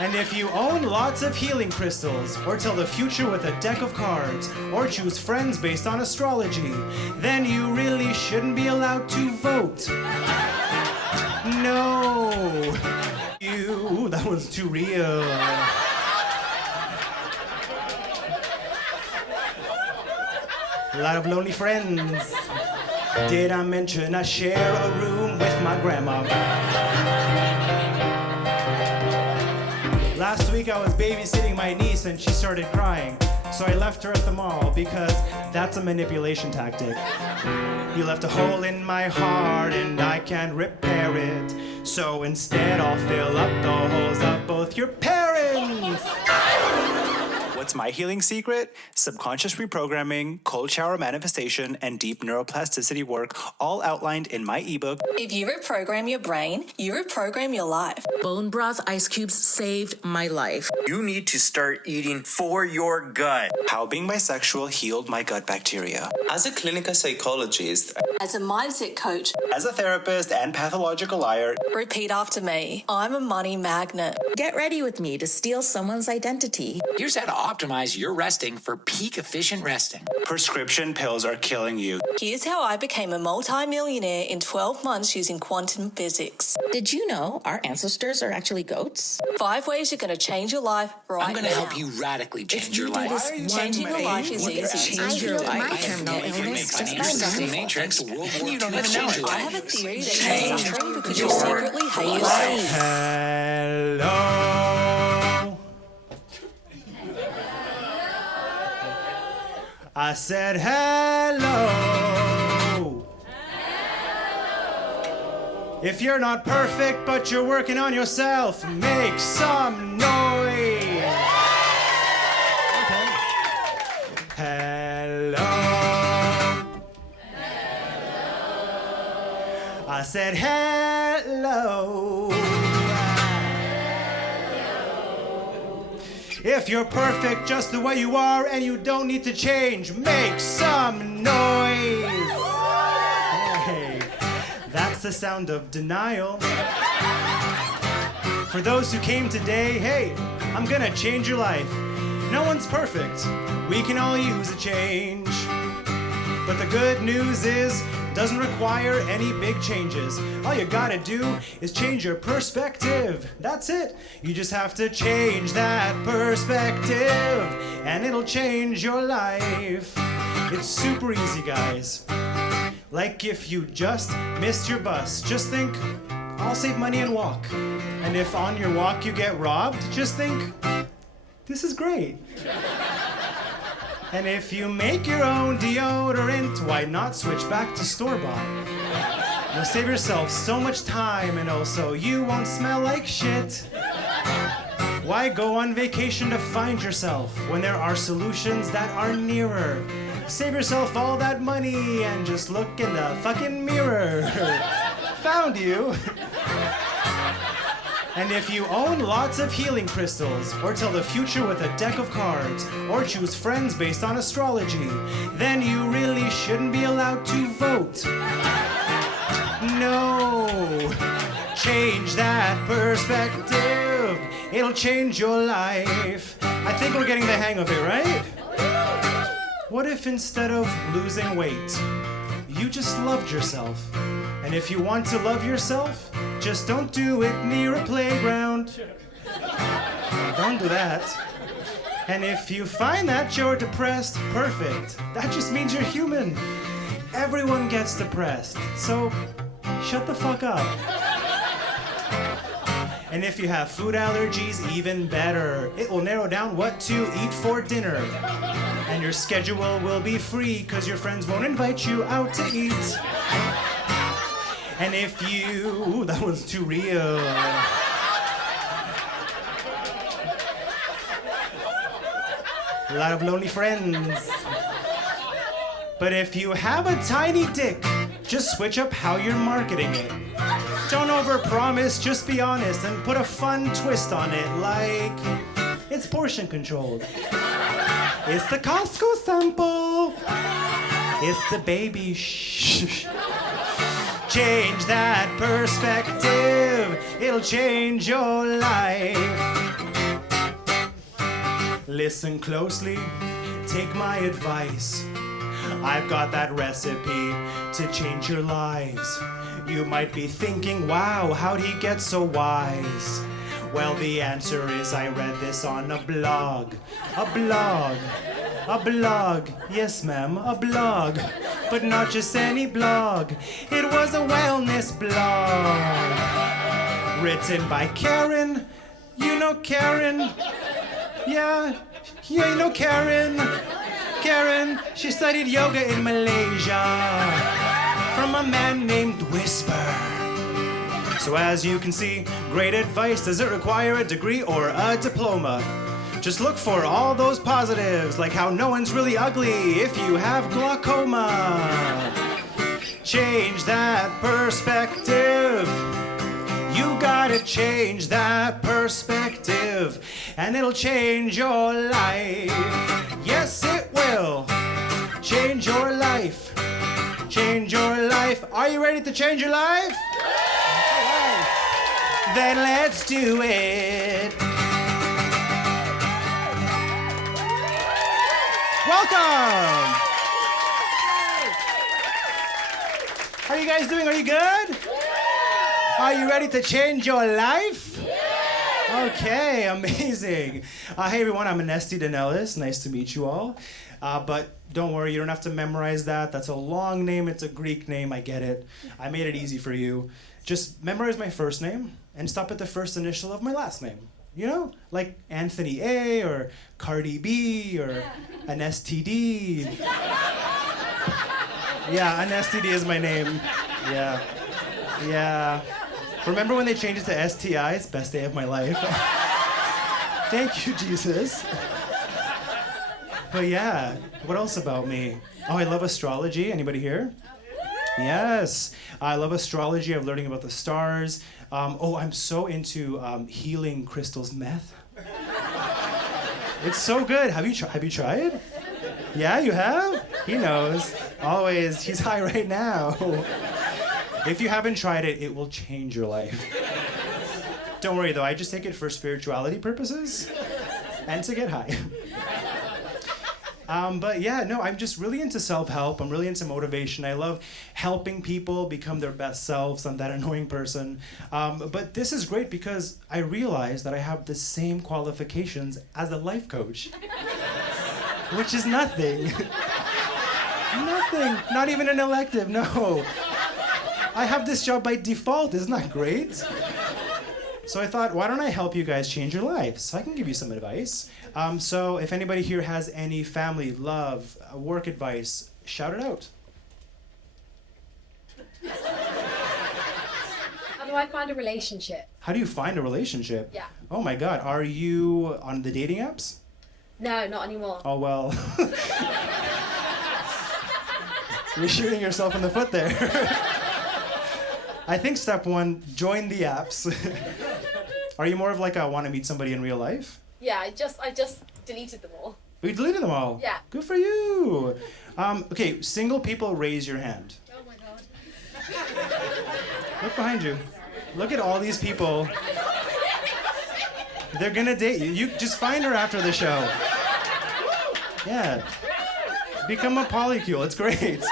And if you own lots of healing crystals, or tell the future with a deck of cards, or choose friends based on astrology, then you really shouldn't be allowed to vote. No. That was too real. A lot of lonely friends. Did I mention I share a room with my grandma? Last week I was babysitting my niece and she started crying. So I left her at the mall because that's a manipulation tactic. You left a hole in my heart and I can't repair it. So instead I'll fill up the holes of both your parents. What's my healing secret? Subconscious reprogramming, cold shower manifestation, and deep neuroplasticity work, all outlined in my ebook. If you reprogram your brain, you reprogram your life. Bone broth ice cubes saved my life. You need to start eating for your gut. How being bisexual healed my gut bacteria. As a clinical psychologist, As a mindset coach, As a therapist and pathological liar. repeat after me. I'm a money magnet. Get ready with me to steal someone's identity. Here's how to optimize your resting for peak efficient resting. Prescription pills are killing you. Here's how I became a multi-millionaire in 12 months using quantum physics. Did you know our ancestors are actually goats? 5 ways you're going to change your life right I'm going to now. help you radically change your you do life. this Changing your life is easy. I healed my terminal If you make illness just money, by you're stuck in the learning. matrix, and you don't even know change it. your I have a theory that you're suffering because you secretly hate yourself. Hello. I said hello. If you're not perfect, but you're working on yourself, make some noise. Okay. Hello. I said hello. If you're perfect just the way you are and you don't need to change, make some noise. Hey, that's the sound of denial. For those who came today, hey, I'm gonna change your life. No one's perfect. We can all use a change. But the good news is, it doesn't require any big changes. All you gotta do is change your perspective. That's it. You just have to change that perspective, and it'll change your life. It's super easy, guys. Like if you just missed your bus, just think, I'll save money and walk. And if on your walk you get robbed, just think, this is great. And if you make your own deodorant, why not switch back to store-bought? You'll save yourself so much time, and also you won't smell like shit. Why go on vacation to find yourself when there are solutions that are nearer? Save yourself all that money and just look in the fucking mirror. Found you. And if you own lots of healing crystals, or tell the future with a deck of cards, or choose friends based on astrology, then you really shouldn't be allowed to vote. No. Change that perspective. It'll change your life. I think we're getting the hang of it, right? What if instead of losing weight, you just loved yourself? And if you want to love yourself, just don't do it near a playground. Don't do that. And if you find that you're depressed, perfect. That just means you're human. Everyone gets depressed, so shut the fuck up. And if you have food allergies, even better. It will narrow down what to eat for dinner. And your schedule will be free, cause your friends won't invite you out to eat. And if you... that was too real. A lot of lonely friends. But if you have a tiny dick, just switch up how you're marketing it. Don't overpromise, just be honest and put a fun twist on it, like it's portion controlled. It's the Costco sample. It's the baby shh. Change that perspective, it'll change your life. Listen closely, take my advice. I've got that recipe to change your lives. You might be thinking, wow, how'd he get so wise? Well, the answer is I read this on a blog. A blog. A blog. Yes, ma'am, a blog. But not just any blog. It was a wellness blog. Written by Karen. You know Karen? Yeah, you know Karen. Karen, she studied yoga in Malaysia from a man named Whisper. So as you can see, great advice. Does it require a degree or a diploma? Just look for all those positives, like how no one's really ugly if you have glaucoma. Change that perspective. You gotta change that perspective, and it'll change your life. Yes, it will. Change your life. Change your life. Are you ready to change your life? Right. Then let's do it. Welcome. How are you guys doing? Are you good? Are you ready to change your life? Okay, amazing. Hey everyone, I'm Anesti Danelis. Nice to meet you all. But don't worry, you don't have to memorize that. That's a long name. It's a Greek name. I get it. I made it easy for you. Just memorize my first name and stop at the first initial of my last name. You know, like Anthony A or Cardi B or Anesti D. Yeah, Anesti D is my name. Yeah. Yeah. Remember when they changed it to STIs? Best day of my life. Thank you, Jesus. But yeah, what else about me? Oh, I love astrology. Anybody here? Yes. I love astrology. I'm learning about the stars. I'm so into healing crystals meth. It's so good. Have you tried? Yeah, you have? He knows. Always. He's high right now. If you haven't tried it, it will change your life. Don't worry though, I just take it for spirituality purposes and to get high. But yeah, no, I'm just really into self-help. I'm really into motivation. I love helping people become their best selves. I'm that annoying person. But this is great because I realize that I have the same qualifications as a life coach, which is nothing. Nothing. Not even an elective, no. I have this job by default. Isn't that great? So I thought, why don't I help you guys change your lives? So I can give you some advice. So if anybody here has any family, love, work advice, shout it out. How do I find a relationship? How do you find a relationship? Yeah. Oh my God, are you on the dating apps? No, not anymore. Oh well. You're shooting yourself in the foot there. I think step one, join the apps. Are you more of like a want to meet somebody in real life? Yeah, I just deleted them all. You deleted them all? Yeah. Good for you. Okay, single people, raise your hand. Oh my god. Look behind you. Look at all these people. They're gonna date you. You just find her after the show. Yeah. Become a polycule. It's great.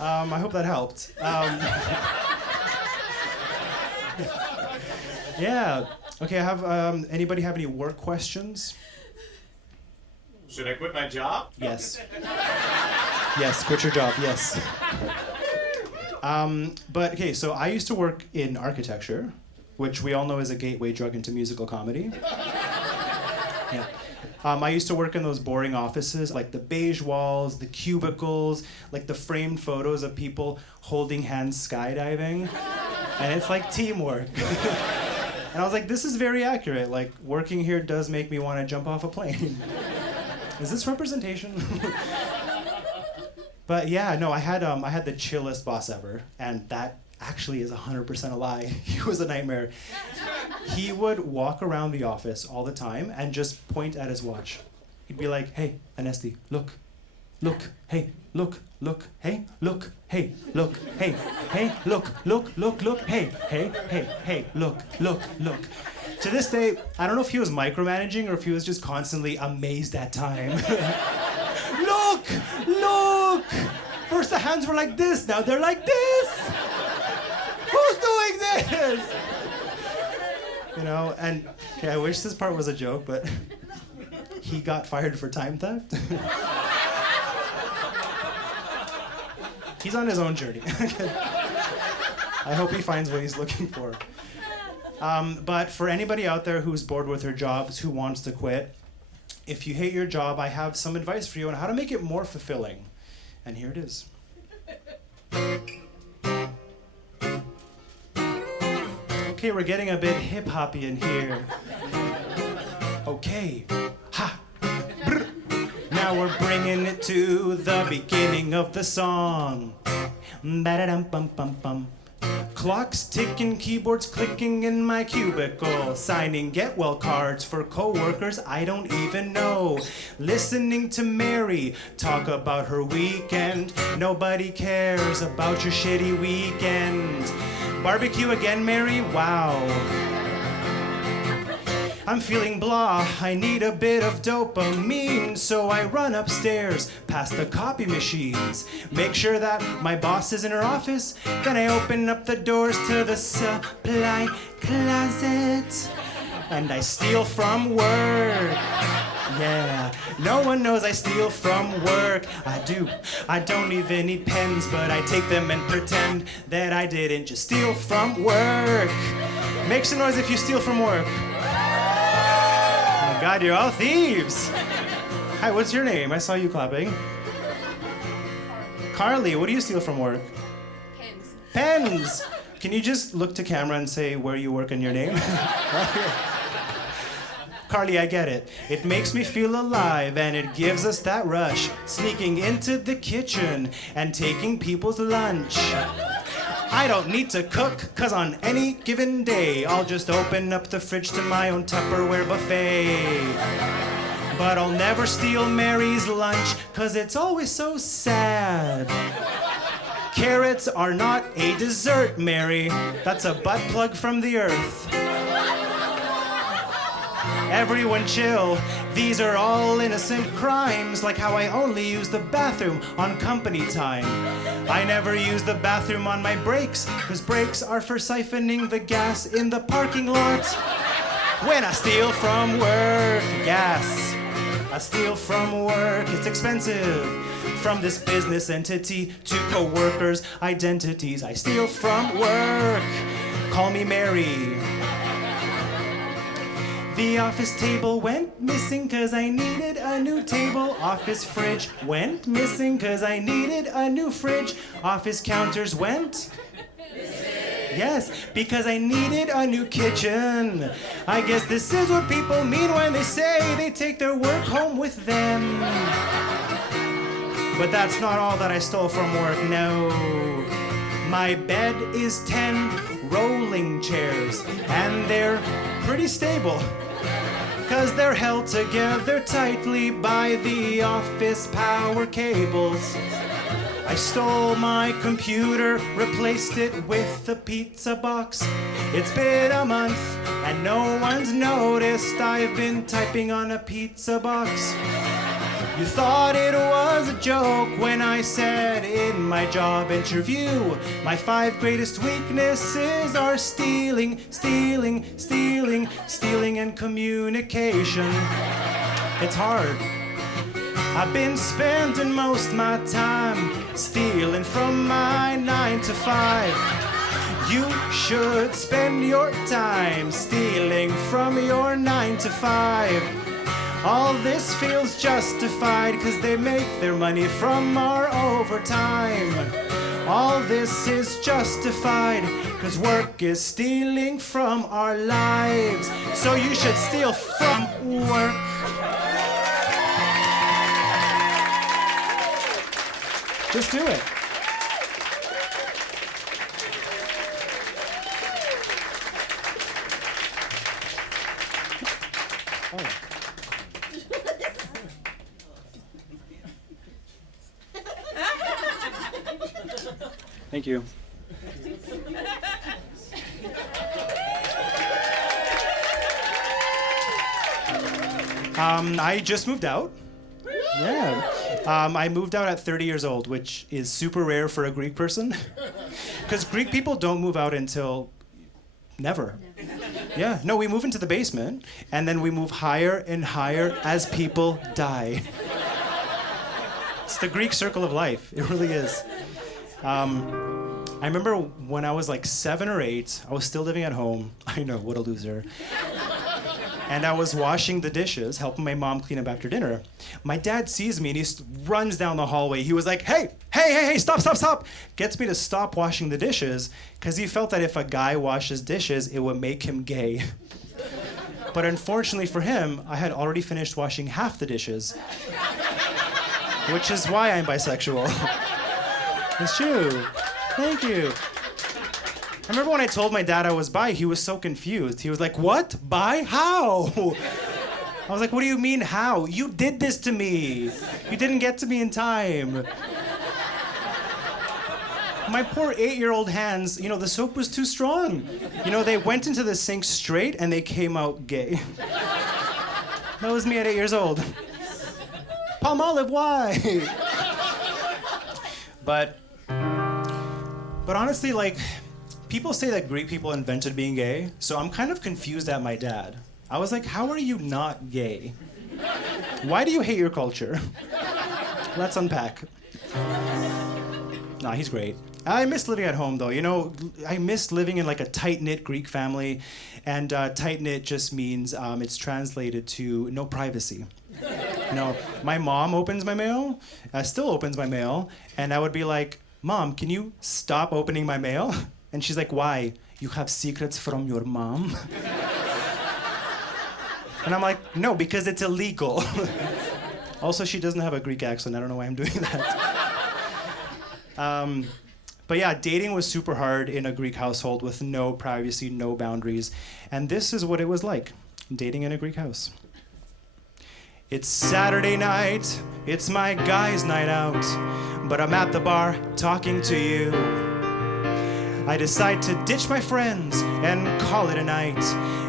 I hope that helped. Yeah. Okay, I have, anybody have any work questions? Should I quit my job? Yes. Yes, quit your job, yes. But, okay, so I used to work in architecture, which we all know is a gateway drug into musical comedy. Yeah. I used to work in those boring offices, like the beige walls, the cubicles, like the framed photos of people holding hands skydiving. And it's like teamwork. And I was like, this is very accurate. Like, working here does make me want to jump off a plane. Is this representation? But yeah, no, I had the chillest boss ever, and that actually is 100% a lie. He was a nightmare. He would walk around the office all the time and just point at his watch. He'd be like, hey, Anesti, look, hey, look, hey, look, hey, look, hey, look, hey, hey, look, look. To this day, I don't know if he was micromanaging or if he was just constantly amazed at time. Look! Look! First the hands were like this, now they're like this! Who's doing this? You know, and okay, I wish this part was a joke, but he got fired for time theft. He's on his own journey. I hope he finds what he's looking for. But for anybody out there who's bored with their jobs, who wants to quit, if you hate your job, I have some advice for you on how to make it more fulfilling. And here it is. Okay, we're getting a bit hip-hoppy in here. Okay. Ha! Brr. Now we're bringing it to the beginning of the song. Ba-da-dum-bum-bum-bum. Clocks ticking, keyboards clicking in my cubicle. Signing get-well cards for co-workers I don't even know. Listening to Mary talk about her weekend. Nobody cares about your shitty weekend. Barbecue again, Mary? Wow. I'm feeling blah, I need a bit of dopamine, so I run upstairs past the copy machines. Make sure that my boss is in her office, then I open up the doors to the supply closet. And I steal from work. Yeah, no one knows I steal from work. I do. I don't even need pens, but I take them and pretend that I didn't just steal from work. Make some noise if you steal from work. Oh my God, you're all thieves. Hi, what's your name? I saw you clapping. Carly, what do you steal from work? Pens. Pens! Can you just look to camera and say where you work and your name? Carly, I get it. It makes me feel alive and it gives us that rush. Sneaking into the kitchen and taking people's lunch. I don't need to cook, cause on any given day, I'll just open up the fridge to my own Tupperware buffet. But I'll never steal Mary's lunch, cause it's always so sad. Carrots are not a dessert, Mary. That's a butt plug from the earth. Everyone chill. These are all innocent crimes, like how I only use the bathroom on company time. I never use the bathroom on my breaks, cause breaks are for siphoning the gas in the parking lot. When I steal from work, gas. I steal from work, it's expensive. From this business entity to co-workers' identities. I steal from work. Call me Mary. The office table went missing cause I needed a new table. Office fridge went missing cause I needed a new fridge. Office counters went missing. Yes, because I needed a new kitchen. I guess this is what people mean when they say they take their work home with them. But that's not all that I stole from work, no. My bed is 10 rolling chairs, and they're pretty stable. Cause they're held together tightly by the office power cables. I stole my computer, replaced it with a pizza box. It's been a month and no one's noticed I've been typing on a pizza box. You thought it was a joke when I said in my job interview, my 5 greatest weaknesses are stealing, stealing, stealing, stealing, and communication. It's hard. I've been spending most my time stealing from my 9 to 5. You should spend your time stealing from your 9 to 5. All this feels justified cause they make their money from our overtime. All this is justified cause work is stealing from our lives. So you should steal from work. Just do it. Oh. Thank you. I just moved out. Yeah. I moved out at 30 years old, which is super rare for a Greek person. Because Greek people don't move out until never. Yeah, no, we move into the basement, and then we move higher and higher as people die. It's the Greek circle of life. It really is. I remember when I was like 7 or 8, I was still living at home. I know, what a loser. And I was washing the dishes, helping my mom clean up after dinner. My dad sees me and he runs down the hallway. He was like, hey, stop. Gets me to stop washing the dishes because he felt that if a guy washes dishes, it would make him gay. But unfortunately for him, I had already finished washing half the dishes, which is why I'm bisexual. It's true. Thank you. I remember when I told my dad I was bi, he was so confused. He was like, what? Bi? How? I was like, what do you mean, how? You did this to me. You didn't get to me in time. My poor 8-year-old hands, the soap was too strong. They went into the sink straight and they came out gay. That was me at 8 years old. Palmolive, why? But honestly, people say that Greek people invented being gay, so I'm kind of confused at my dad. I was like, how are you not gay? Why do you hate your culture? Let's unpack. Nah, he's great. I miss living at home, though. I miss living in a tight-knit Greek family, and tight-knit just means it's translated to no privacy. My mom opens my mail, still opens my mail, and I would be like, Mom, can you stop opening my mail? And she's like, why? You have secrets from your mom? And I'm like, no, because it's illegal. Also, she doesn't have a Greek accent. I don't know why I'm doing that. But yeah, dating was super hard in a Greek household with no privacy, no boundaries. And this is what it was like, dating in a Greek house. It's Saturday night, it's my guy's night out, but I'm at the bar talking to you. I decide to ditch my friends and call it a night.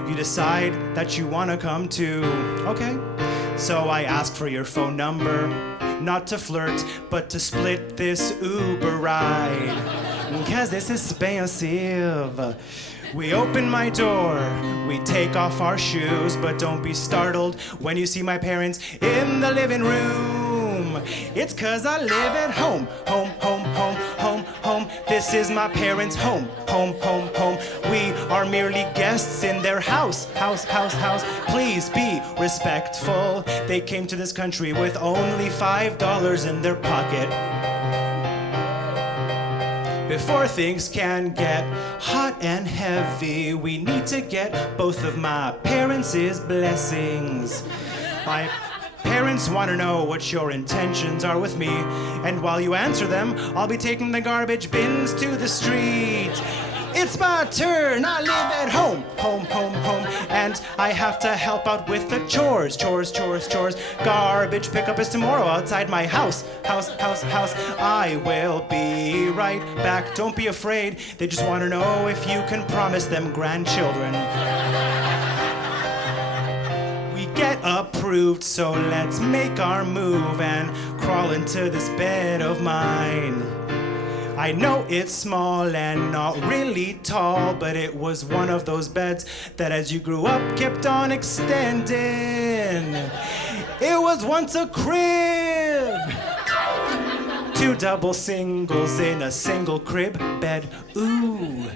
You decide that you wanna come too. Okay, so I ask for your phone number, not to flirt, but to split this Uber ride. Cause it's expensive. We open my door, we take off our shoes, but don't be startled when you see my parents in the living room. It's cause I live at home, home. This is my parents' home. We are merely guests in their house. Please be respectful. They came to this country with only $5 in their pocket. Before things can get hot and heavy, we need to get both of my parents' blessings. My parents want to know what your intentions are with me, and while you answer them, I'll be taking the garbage bins to the street. It's my turn, I live at home, and I have to help out with the chores. Garbage pickup is tomorrow outside my house. I will be right back, don't be afraid. They just want to know if you can promise them grandchildren. We get approved, so let's make our move and crawl into this bed of mine. I know it's small and not really tall, but it was one of those beds that as you grew up kept on extending. It was once a crib. 2 double singles in a single crib bed. Ooh,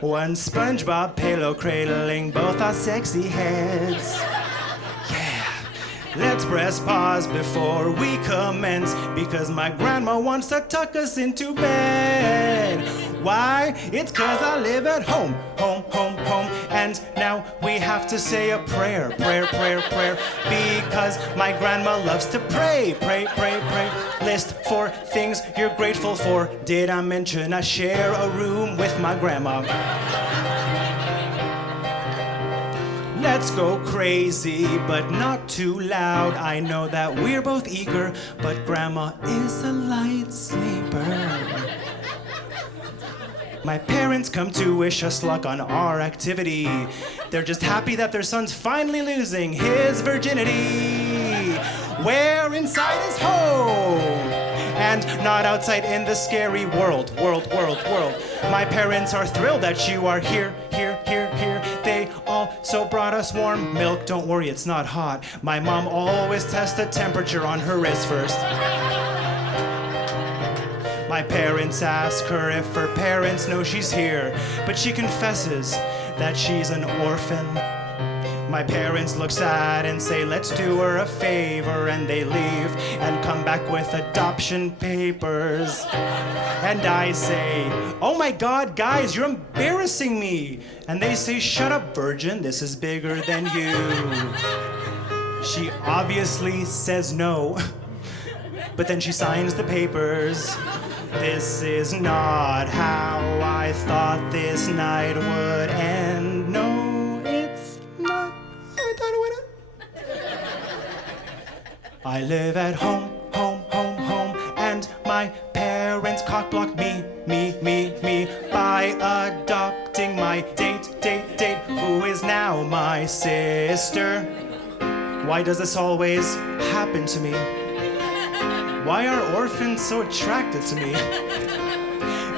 one SpongeBob pillow cradling both our sexy heads. Let's press pause before we commence, because my grandma wants to tuck us into bed. Why? It's cause I live at home. And now we have to say a prayer. Because my grandma loves to pray. List 4 things you're grateful for. Did I mention I share a room with my grandma? Let's go crazy, but not too loud. I know that we're both eager, but Grandma is a light sleeper. My parents come to wish us luck on our activity. They're just happy that their son's finally losing his virginity. We're inside his home and not outside in the scary world. My parents are thrilled that you are here. They also brought us warm milk. Don't worry, it's not hot. My mom always tests the temperature on her wrist first. My parents ask her if her parents know she's here, but she confesses that she's an orphan. My parents look sad and say, let's do her a favor, and they leave and come back with adoption papers. And I say, oh my God, guys, you're embarrassing me. And they say, shut up, virgin, this is bigger than you. She obviously says no, but then she signs the papers. This is not how I thought this night would end. No, it's not how I thought it would end. I live at home, and my parents cockblocked me, by adopting my date, who is now my sister. Why does this always happen to me? Why are orphans so attracted to me?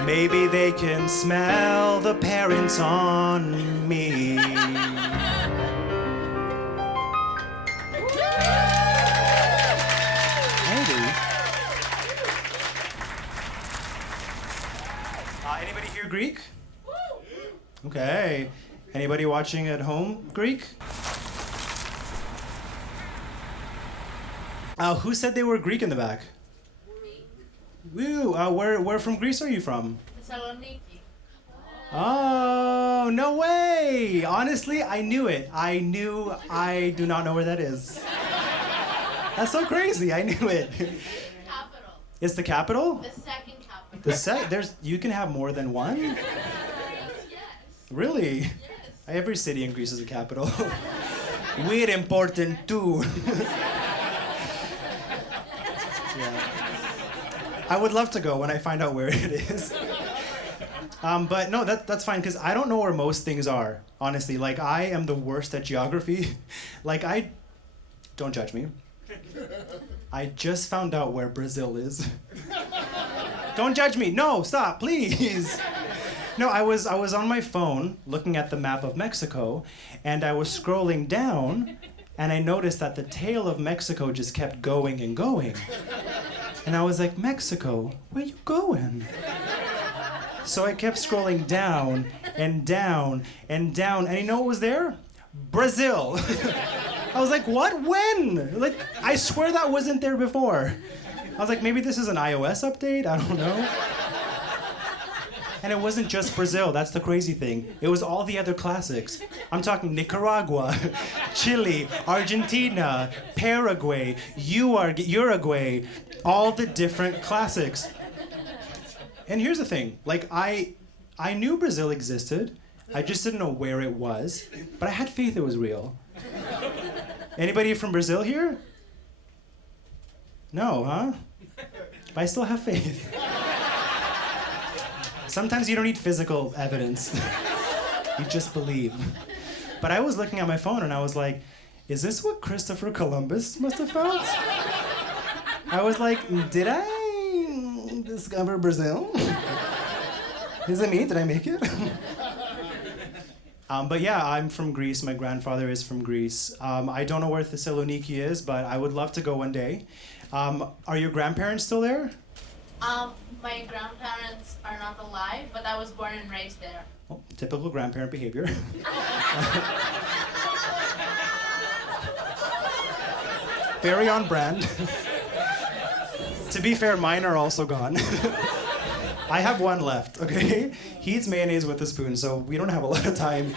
Maybe they can smell the parents on me. Anybody here Greek? Okay. Anybody watching at home Greek? Who said they were Greek in the back? Woo! Where from Greece are you from? Thessaloniki. Oh, no way! Honestly, I knew it. I do not know where that is. That's so crazy. I knew it. Capital. It's the capital? The second capital. You can have more than one? Yes. Really? Yes. Every city in Greece is a capital. We're important too. Yeah. I would love to go when I find out where it is. But no, that's fine, because I don't know where most things are, honestly. Like, I am the worst at geography. Don't judge me. I just found out where Brazil is. Don't judge me. No, stop, please. No, I was on my phone looking at the map of Mexico, and I was scrolling down, and I noticed that the tail of Mexico just kept going and going. And I was like, Mexico, where you going? So I kept scrolling down and down and down, and you know what was there? Brazil. I was like, what? When? Like, I swear that wasn't there before. I was like, maybe this is an iOS update? I don't know. And it wasn't just Brazil, that's the crazy thing. It was all the other classics. I'm talking Nicaragua, Chile, Argentina, Paraguay, Uruguay, all the different classics. And here's the thing, like, I knew Brazil existed, I just didn't know where it was, but I had faith it was real. Anybody from Brazil here? No, huh? But I still have faith. Sometimes you don't need physical evidence. You just believe. But I was looking at my phone and I was like, is this what Christopher Columbus must have felt? I was like, did I discover Brazil? Is it me? Did I make it? But yeah, I'm from Greece. My grandfather is from Greece. I don't know where Thessaloniki is, but I would love to go one day. Are your grandparents still there? My grandparents are not alive, but I was born and raised there. Oh, typical grandparent behavior. Very on brand. To be fair, mine are also gone. I have one left, okay? He eats mayonnaise with a spoon, so we don't have a lot of time.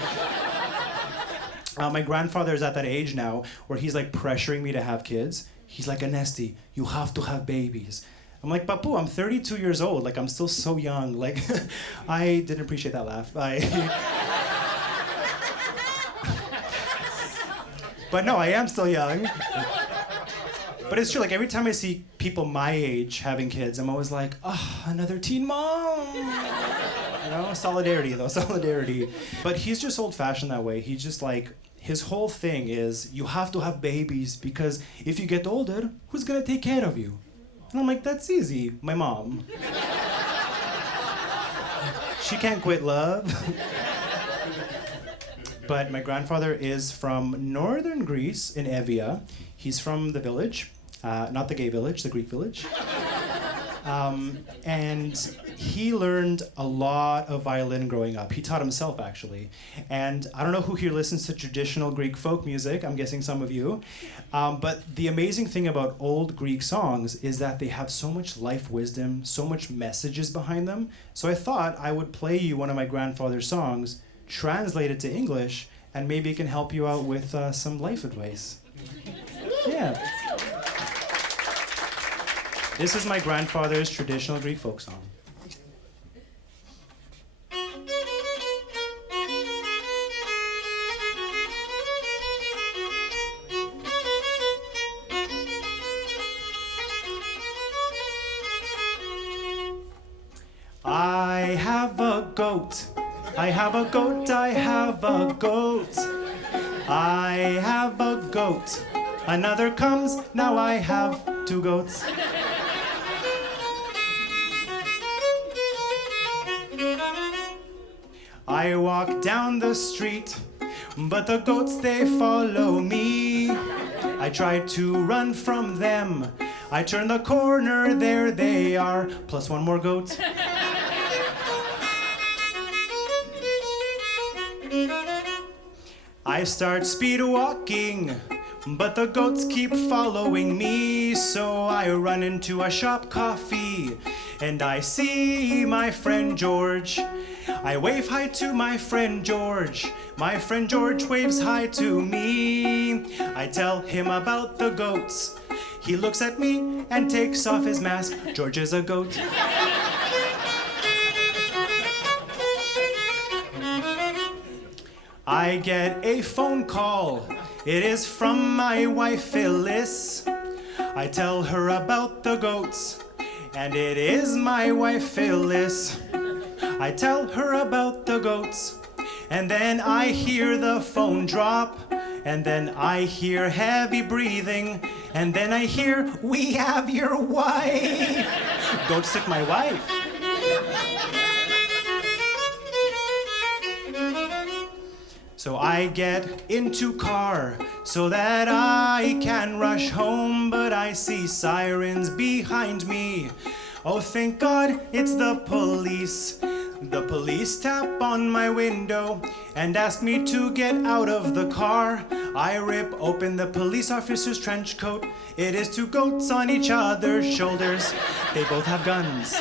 My grandfather is at that age now where he's like pressuring me to have kids. He's like, Anesti, you have to have babies. I'm like, Papu, I'm 32 years old. Like, I'm still so young. Like, I didn't appreciate that laugh. But no, I am still young. But it's true, like, every time I see people my age having kids, I'm always like, oh, another teen mom. You know, solidarity though, solidarity. But he's just old-fashioned that way. He's just like, his whole thing is, you have to have babies because if you get older, who's gonna take care of you? And I'm like, that's easy, my mom. She can't quit love. But my grandfather is from northern Greece in Evia. He's from the village, not the gay village, the Greek village. And he learned a lot of violin growing up. He taught himself, actually. And I don't know who here listens to traditional Greek folk music. I'm guessing some of you. But the amazing thing about old Greek songs is that they have so much life wisdom, so much messages behind them. So I thought I would play you one of my grandfather's songs, translate it to English, and maybe it can help you out with some life advice. Yeah. This is my grandfather's traditional Greek folk song. I have a goat. I have a goat. I have a goat. I have a goat. Another comes. Now I have 2 goats. I walk down the street, but the goats, they follow me. I try to run from them. I turn the corner, there they are, plus 1 more goat. I start speed walking, but the goats keep following me. So I run into a shop coffee, and I see my friend George. I wave hi to my friend George. My friend George waves hi to me. I tell him about the goats. He looks at me and takes off his mask. George is a goat. I get a phone call. It is from my wife Phyllis. I tell her about the goats, and it is my wife Phyllis. I tell her about the goats, and then I hear the phone drop, and then I hear heavy breathing, and then I hear, we have your wife. Goats took my wife. So I get into car so that I can rush home, but I see sirens behind me. Oh, thank God it's the police. The police tap on my window and ask me to get out of the car. I rip open the police officer's trench coat. It is 2 goats on each other's shoulders. They both have guns.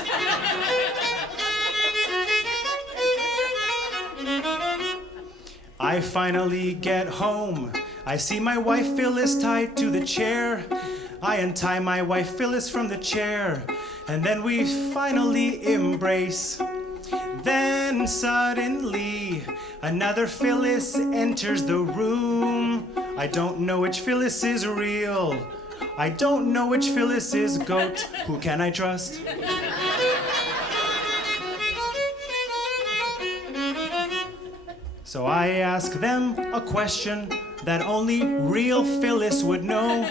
I finally get home. I see my wife Phyllis tied to the chair. I untie my wife Phyllis from the chair, and then we finally embrace. Then suddenly, another Phyllis enters the room. I don't know which Phyllis is real. I don't know which Phyllis is goat. Who can I trust? So I ask them a question that only real Phyllis would know.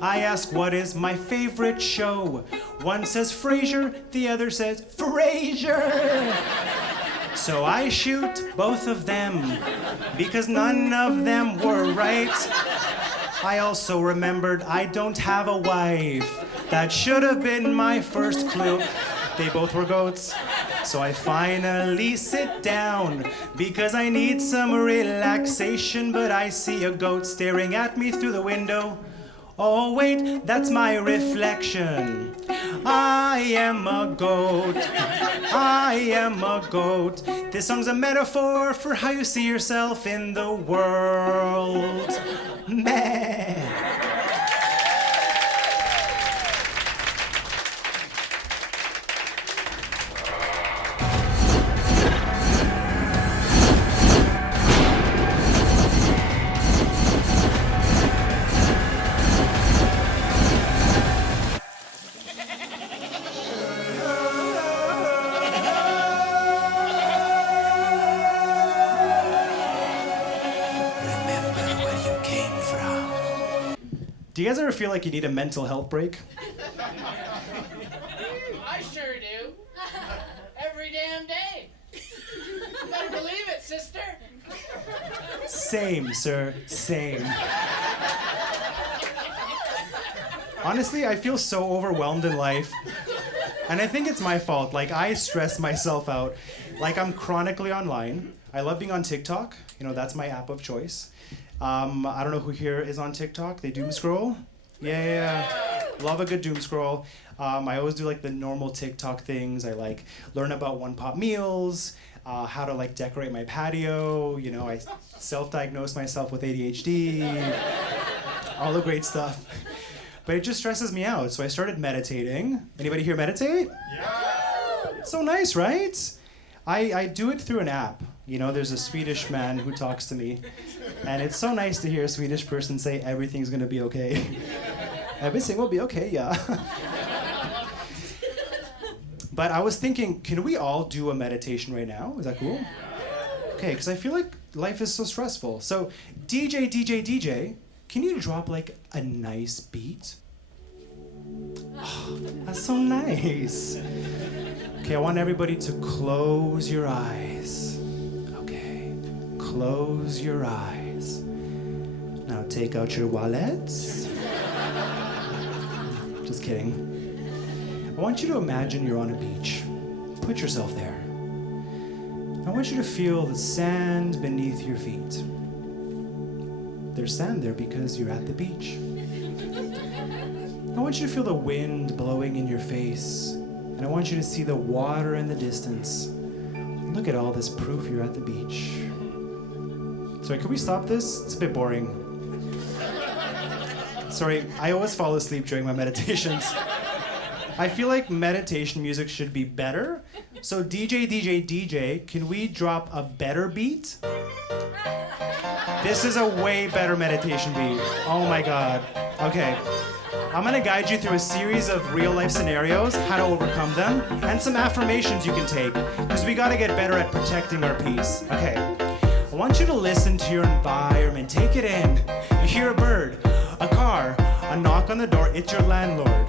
I ask, what is my favorite show? One says Frasier, the other says Frasier. So I shoot both of them because none of them were right. I also remembered I don't have a wife. That should have been my first clue. They both were goats. So I finally sit down because I need some relaxation, but I see a goat staring at me through the window. Oh wait, that's my reflection. I am a goat. I am a goat. This song's a metaphor for how you see yourself in the world. Meh. Do you guys ever feel like you need a mental health break? I sure do. Every damn day. You better believe it, sister. Same, sir. Same. Honestly, I feel so overwhelmed in life. And I think it's my fault. Like, I stress myself out. Like, I'm chronically online. I love being on TikTok. You know, that's my app of choice. I don't know who here is on TikTok. They doom scroll? Yeah. Love a good doom scroll. I always do like the normal TikTok things. I like learn about one pot meals, how to like decorate my patio. You know, I self-diagnose myself with ADHD, all the great stuff. But it just stresses me out. So I started meditating. Anybody here meditate? Yeah. It's so nice, right? I do it through an app. You know, there's a Swedish man who talks to me. And it's so nice to hear a Swedish person say everything's gonna be okay. Everything will be okay, yeah. But I was thinking, can we all do a meditation right now? Is that cool? Okay, because I feel like life is so stressful. So DJ, can you drop like a nice beat? Oh, that's so nice. Okay, I want everybody to close your eyes. Okay, close your eyes. Now take out your wallets. Just kidding. I want you to imagine you're on a beach. Put yourself there. I want you to feel the sand beneath your feet. There's sand there because you're at the beach. I want you to feel the wind blowing in your face. And I want you to see the water in the distance. Look at all this proof you're at the beach. Sorry, can we stop this? It's a bit boring. Sorry, I always fall asleep during my meditations. I feel like meditation music should be better. So DJ, can we drop a better beat? This is a way better meditation beat. Oh my God. Okay. I'm gonna guide you through a series of real life scenarios, how to overcome them, and some affirmations you can take, because we gotta get better at protecting our peace. Okay. I want you to listen to your environment. Take it in. You hear a bird, a car, a knock on the door. It's your landlord.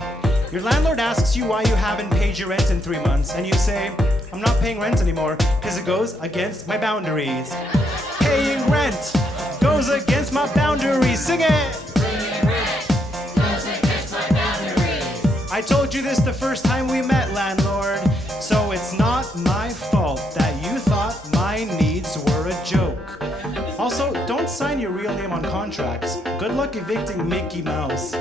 Your landlord asks you why you haven't paid your rent in 3 months, and you say, I'm not paying rent anymore because it goes against my boundaries. Paying rent goes against my boundaries. Sing it! Paying rent goes against my boundaries. I told you this the first time we met, landlord, so it's not my fault that you thought my needs were a joke. Also, don't sign your real name on contracts. Good luck evicting Mickey Mouse.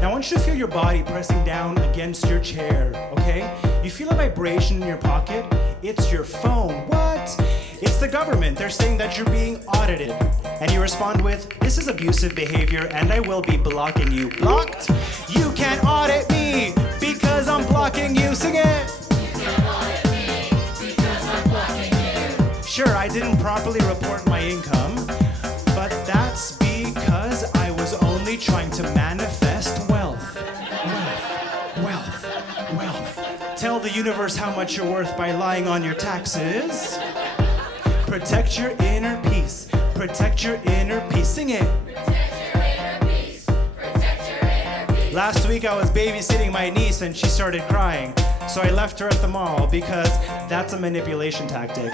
Now I want you to feel your body pressing down against your chair, okay? You feel a vibration in your pocket? It's your phone. What? It's the government. They're saying that you're being audited. And you respond with, this is abusive behavior and I will be blocking you. Blocked? You can't audit me because I'm blocking you. Sing it! You can't audit me because I'm blocking you. Sure, I didn't properly report my income, but that's because I was only trying to manifest wealth. Wealth. Tell the universe how much you're worth by lying on your taxes. Protect your inner peace. Protect your inner peace. Sing it. Protect your inner peace. Protect your inner peace. Last week I was babysitting my niece and she started crying. So I left her at the mall because that's a manipulation tactic.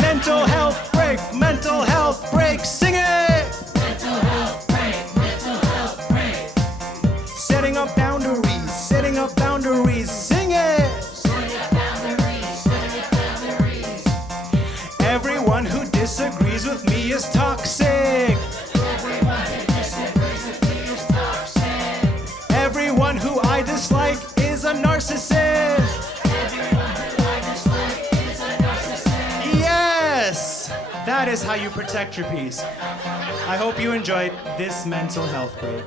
Mental health break. Mental health break. Sing it. Mental health break. Mental health break. Setting up boundaries. Setting up boundaries. Sing it. Setting up boundaries. Setting up boundaries. Everyone who disagrees with me is toxic. Everyone who disagrees with me is toxic. Everyone who I dislike is a narcissist. Everyone who I dislike is a narcissist. Yes! That is how you protect your peace. I hope you enjoyed this mental health break.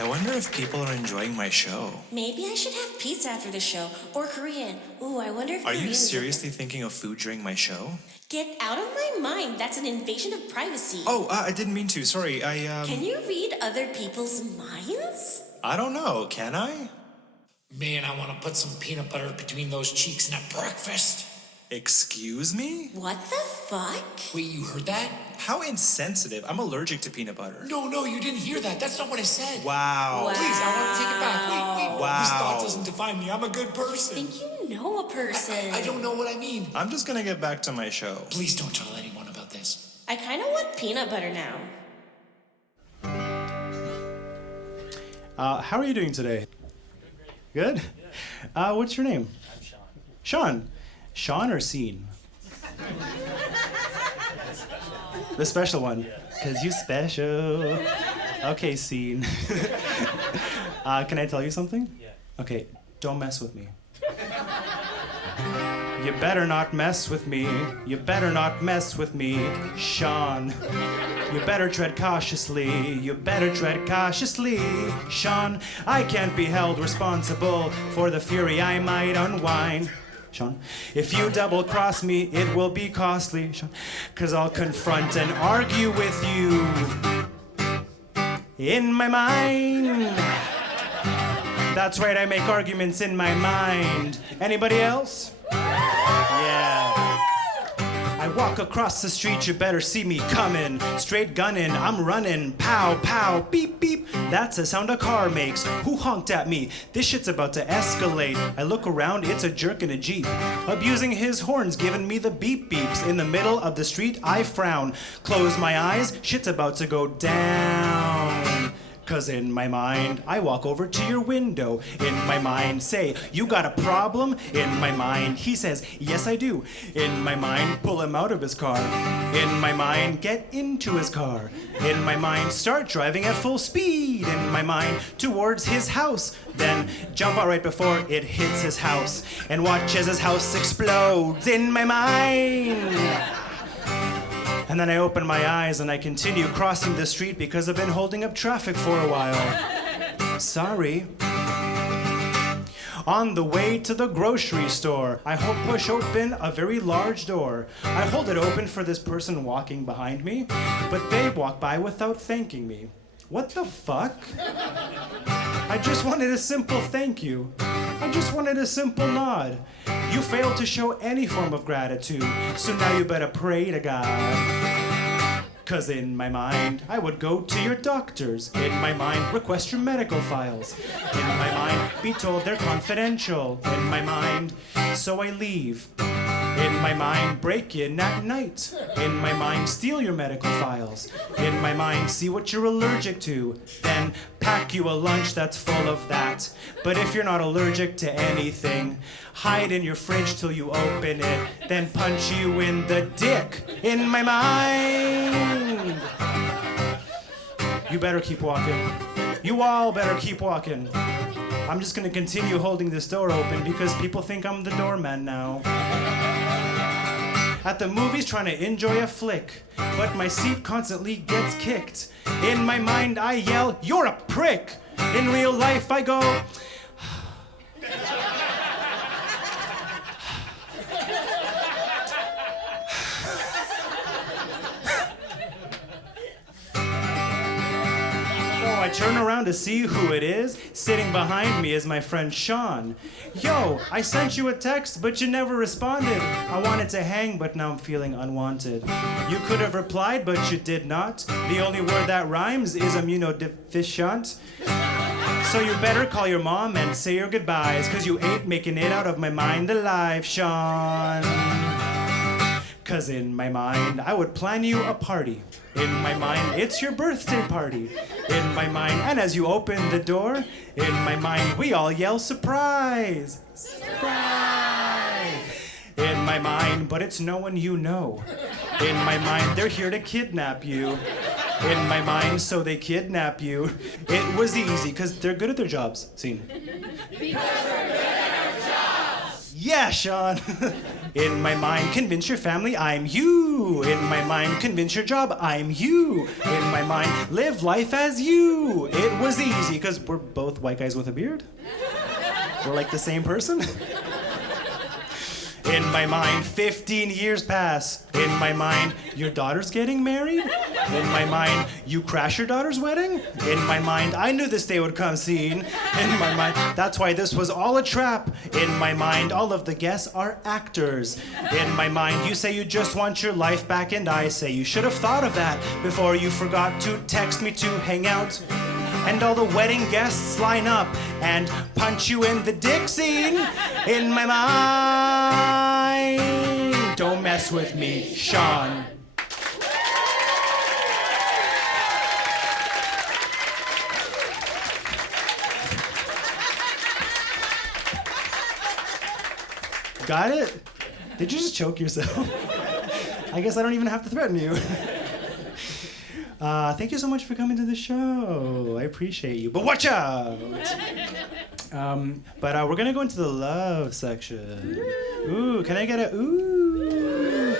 I wonder if people are enjoying my show. Maybe I should have pizza after the show, or Korean. Ooh, I wonder if Are you Koreans seriously thinking of food during my show? Get out of my mind. That's an invasion of privacy. Oh, I didn't mean to. Sorry, Can you read other people's minds? I don't know, can I? Man, I want to put some peanut butter between those cheeks and at breakfast. Excuse me? What the fuck? Wait, you heard that? How insensitive. I'm allergic to peanut butter. No, you didn't hear that. That's not what I said. Wow. Please, I want to take it back. Wait. Wow. This thought doesn't define me. I'm a good person. I think you know a person. I don't know what I mean. I'm just gonna get back to my show. Please don't tell anyone about this. I kind of want peanut butter now. How are you doing today? Good? What's your name? I'm Sean. Sean. Sean or Scene? The special one. Because you special. Okay, Scene. Can I tell you something? Yeah. Okay, don't mess with me. You better not mess with me. You better not mess with me, Sean. You better tread cautiously. You better tread cautiously, Sean. I can't be held responsible for the fury I might unwind. Sean, if you double cross me, it will be costly, Sean, 'cause I'll confront and argue with you in my mind. That's right, I make arguments in my mind. Anybody else? Yeah. I walk across the street, you better see me coming. Straight gunning, I'm running. Pow, pow, beep, beep. That's the sound a car makes. Who honked at me? This shit's about to escalate. I look around, it's a jerk in a Jeep. Abusing his horns, giving me the beep beeps. In the middle of the street, I frown. Close my eyes, shit's about to go down. 'Cause in my mind, I walk over to your window. In my mind, say, you got a problem? In my mind, he says, yes I do. In my mind, pull him out of his car. In my mind, get into his car. In my mind, start driving at full speed. In my mind, towards his house. Then jump out right before it hits his house. And watch as his house explodes. In my mind. And then I open my eyes and I continue crossing the street because I've been holding up traffic for a while. Sorry. On the way to the grocery store, I push open a very large door. I hold it open for this person walking behind me, but they walk by without thanking me. What the fuck? I just wanted a simple thank you. I just wanted a simple nod. You failed to show any form of gratitude, so now you better pray to God. 'Cause in my mind, I would go to your doctors. In my mind, request your medical files. In my mind, be told they're confidential. In my mind, so I leave. In my mind, break in at night. In my mind, steal your medical files. In my mind, see what you're allergic to. Then pack you a lunch that's full of that. But if you're not allergic to anything, hide in your fridge till you open it. Then punch you in the dick. In my mind. You better keep walking. You all better keep walking. I'm just gonna continue holding this door open because people think I'm the doorman now. At the movies trying to enjoy a flick, but my seat constantly gets kicked. In my mind I yell, you're a prick. In real life I go, I turn around to see who it is. Sitting behind me is my friend Sean. Yo, I sent you a text, but you never responded. I wanted to hang, but now I'm feeling unwanted. You could have replied, but you did not. The only word that rhymes is immunodeficient. So you better call your mom and say your goodbyes, 'cause you ain't making it out of my mind alive, Sean. 'Cause in my mind, I would plan you a party. In my mind, it's your birthday party. In my mind, and as you open the door, in my mind, we all yell surprise. Surprise! In my mind, but it's no one you know. In my mind, they're here to kidnap you. In my mind, so they kidnap you. It was easy, 'cause they're good at their jobs. Scene. Because we're good at our jobs. Yeah, Sean. In my mind, convince your family I'm you. In my mind, convince your job I'm you. In my mind, live life as you. It was easy, because we're both white guys with a beard. We're like the same person. In my mind, 15 years pass. In my mind, your daughter's getting married. In my mind, you crash your daughter's wedding. In my mind, I knew this day would come soon. In my mind, that's why this was all a trap. In my mind, all of the guests are actors. In my mind, you say you just want your life back, and I say you should have thought of that before you forgot to text me to hang out. And all the wedding guests line up and punch you in the dick scene. In my mind, don't mess with me, Sean. Got it? Did you just choke yourself? I guess I don't even have to threaten you. Thank you so much for coming to the show. I appreciate you. But watch out! But we're gonna go into the love section. Ooh, can I get a ooh?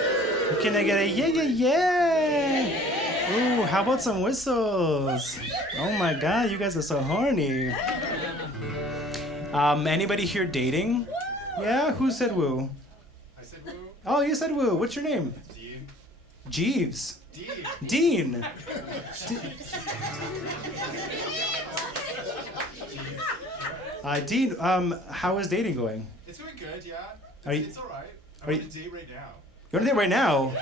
Can I get a yeah, yeah, yeah? Ooh, how about some whistles? Oh my God, you guys are so horny. Anybody here dating? Yeah, who said woo? I said woo. Oh, you said woo. What's your name? Dean. Jeeves. Dean. Dean. Dean, how is dating going? It's going good, yeah. Are you- It's all right. are I'm you- on a date right now. You're on a date right now?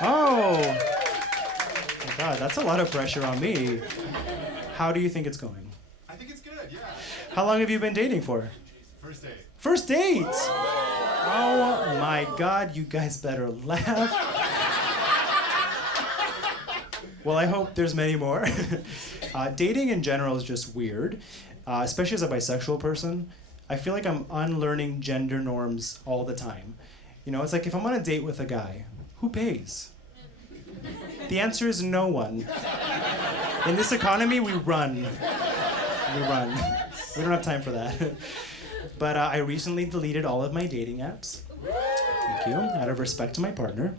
Oh. My God, that's a lot of pressure on me. How do you think it's going? I think it's good, yeah. How long have you been dating for? First date. First date! Oh my God, you guys better laugh. Well, I hope there's many more. Dating in general is just weird, especially as a bisexual person. I feel like I'm unlearning gender norms all the time. You know, it's like if I'm on a date with a guy, who pays? The answer is no one. In this economy, we run. We run. We don't have time for that. But I recently deleted all of my dating apps. Thank you. Out of respect to my partner.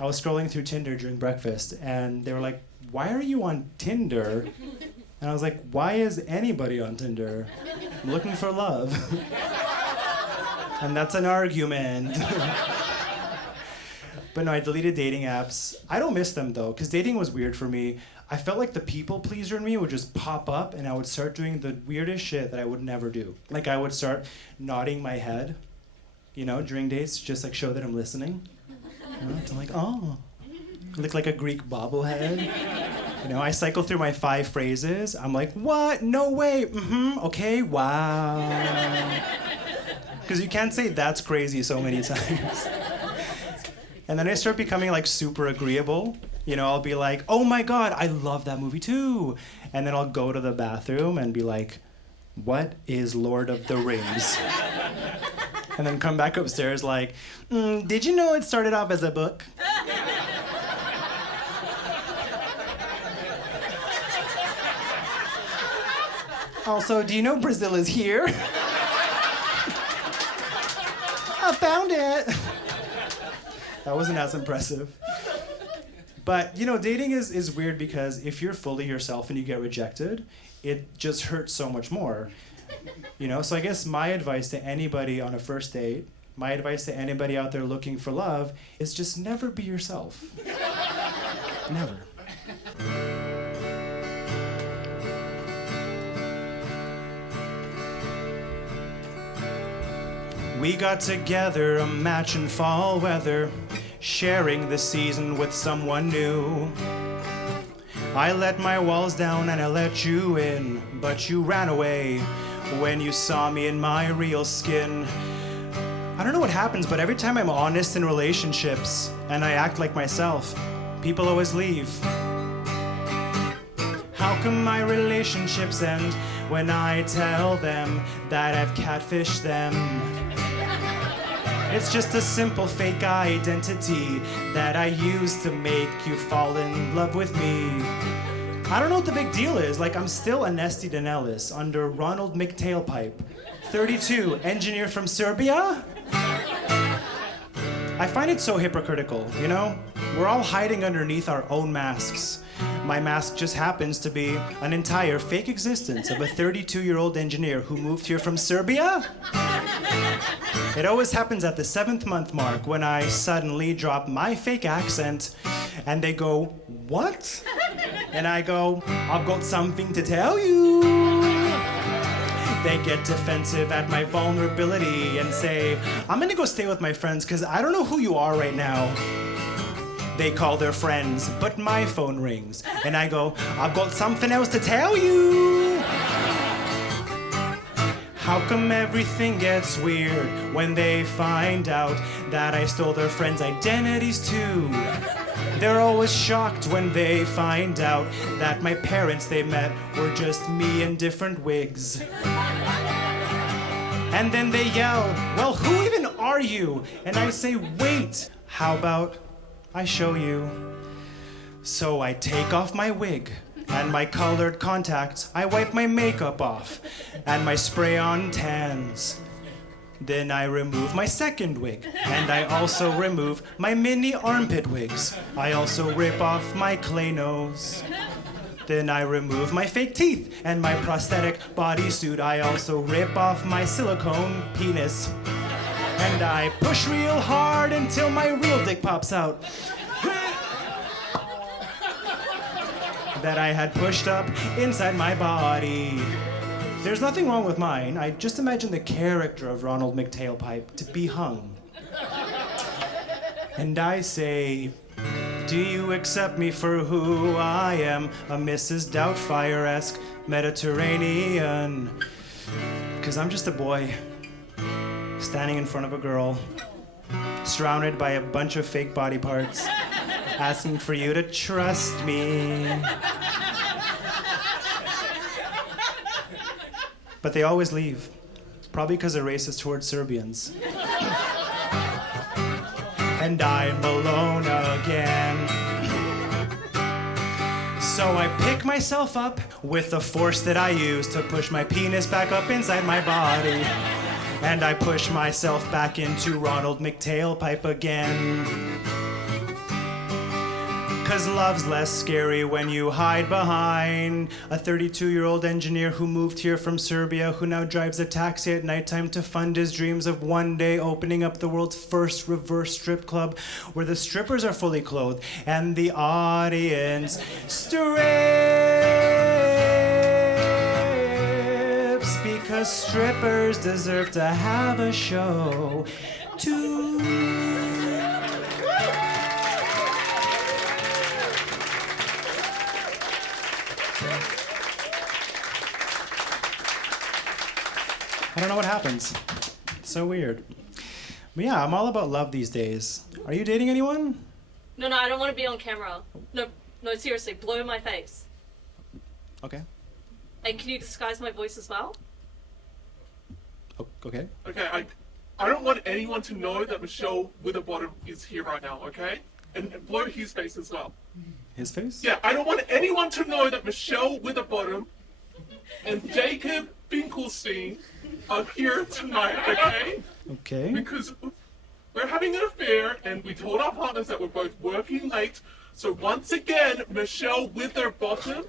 I was scrolling through Tinder during breakfast, and they were like, "Why are you on Tinder?" And I was like, "Why is anybody on Tinder? I'm looking for love." And that's an argument. But no, I deleted dating apps. I don't miss them though, because dating was weird for me. I felt like the people pleaser in me would just pop up, and I would start doing the weirdest shit that I would never do. Like I would start nodding my head, you know, during dates, just like show that I'm listening. You know, to like, oh, look like a Greek bobblehead. You know, I cycle through my 5 phrases. I'm like, what? No way. Mm-hmm. Okay. Wow. Because you can't say that's crazy so many times. And then I start becoming like super agreeable. You know, I'll be like, oh my God, I love that movie too. And then I'll go to the bathroom and be like, what is Lord of the Rings? And then come back upstairs like, did you know it started off as a book? Also, do you know Brazil is here? I found it. That wasn't as impressive. But, you know, dating is weird because if you're fully yourself and you get rejected, it just hurts so much more. You know, so I guess my advice to anybody on a first date, my advice to anybody out there looking for love is just never be yourself. Never. We got together a match in fall weather, sharing the season with someone new. I let my walls down and I let you in, but you ran away when you saw me in my real skin. I don't know what happens, but every time I'm honest in relationships and I act like myself, people always leave. How come my relationships end when I tell them that I've catfished them? It's just a simple fake identity that I use to make you fall in love with me. I don't know what the big deal is. Like, I'm still Anesti Danelis under Ronald McTailpipe, 32, engineer from Serbia. I find it so hypocritical, you know? We're all hiding underneath our own masks. My mask just happens to be an entire fake existence of a 32-year-old engineer who moved here from Serbia. It always happens at the 7th month mark when I suddenly drop my fake accent and they go, "What?" And I go, "I've got something to tell you." They get defensive at my vulnerability and say, "I'm gonna go stay with my friends because I don't know who you are right now." They call their friends, but my phone rings and I go, "I've got something else to tell you." How come everything gets weird when they find out that I stole their friends' identities too? They're always shocked when they find out that my parents they met were just me in different wigs. And then they yell, "Well, who even are you?" And I say, "Wait, how about I show you?" So I take off my wig and my colored contacts, I wipe my makeup off and my spray-on tans. Then I remove my second wig and I also remove my mini armpit wigs. I also rip off my clay nose. Then I remove my fake teeth and my prosthetic bodysuit. I also rip off my silicone penis. And I push real hard until my real dick pops out. That I had pushed up inside my body. There's nothing wrong with mine. I just imagine the character of Ronald McTailpipe to be hung. And I say, "Do you accept me for who I am? A Mrs. Doubtfire-esque Mediterranean?" 'Cause I'm just a boy standing in front of a girl, surrounded by a bunch of fake body parts, asking for you to trust me. But they always leave, probably because they're racist towards Serbians. And I'm alone again. So I pick myself up with the force that I use to push my penis back up inside my body. And I push myself back into Ronald McTailpipe again. 'Cause love's less scary when you hide behind a 32-year-old engineer who moved here from Serbia, who now drives a taxi at nighttime to fund his dreams of one day opening up the world's first reverse strip club where the strippers are fully clothed and the audience strips, because strippers deserve to have a show too. I don't know what happens. So weird. But yeah, I'm all about love these days. Are you dating anyone? No, I don't want to be on camera. No, seriously, blow my face. Okay. And can you disguise my voice as well? Okay. Okay, I don't want anyone to know that Michelle Witherbottom is here right now, okay? And blow his face as well. His face? Yeah, I don't want anyone to know that Michelle Witherbottom and Jacob Finkelstein are here tonight, okay? Okay. Because we're having an affair and we told our partners that we're both working late. So once again, Michelle Witherbottom,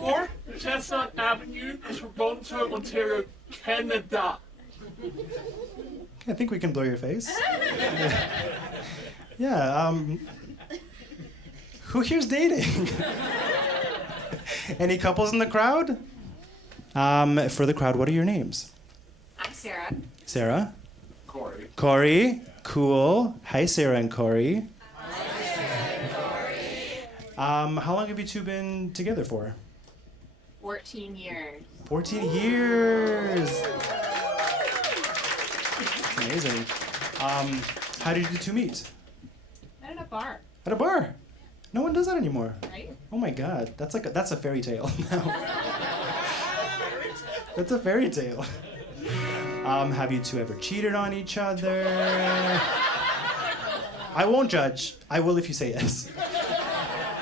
4 Chestnut Avenue, Toronto, Ontario, Canada. I think we can blow your face. Yeah, who here's dating? Any couples in the crowd? For the crowd, what are your names? I'm Sarah. Sarah? Corey. Corey, cool. Hi, Sarah and Corey. Hi, Sarah and Corey. How long have you two been together for? 14 years. 14 years. That's amazing. How did you two meet? At a bar. At a bar. No one does that anymore. Right? Oh my God, that's a fairy tale now. That's a fairy tale. Have you two ever cheated on each other? I won't judge. I will if you say yes.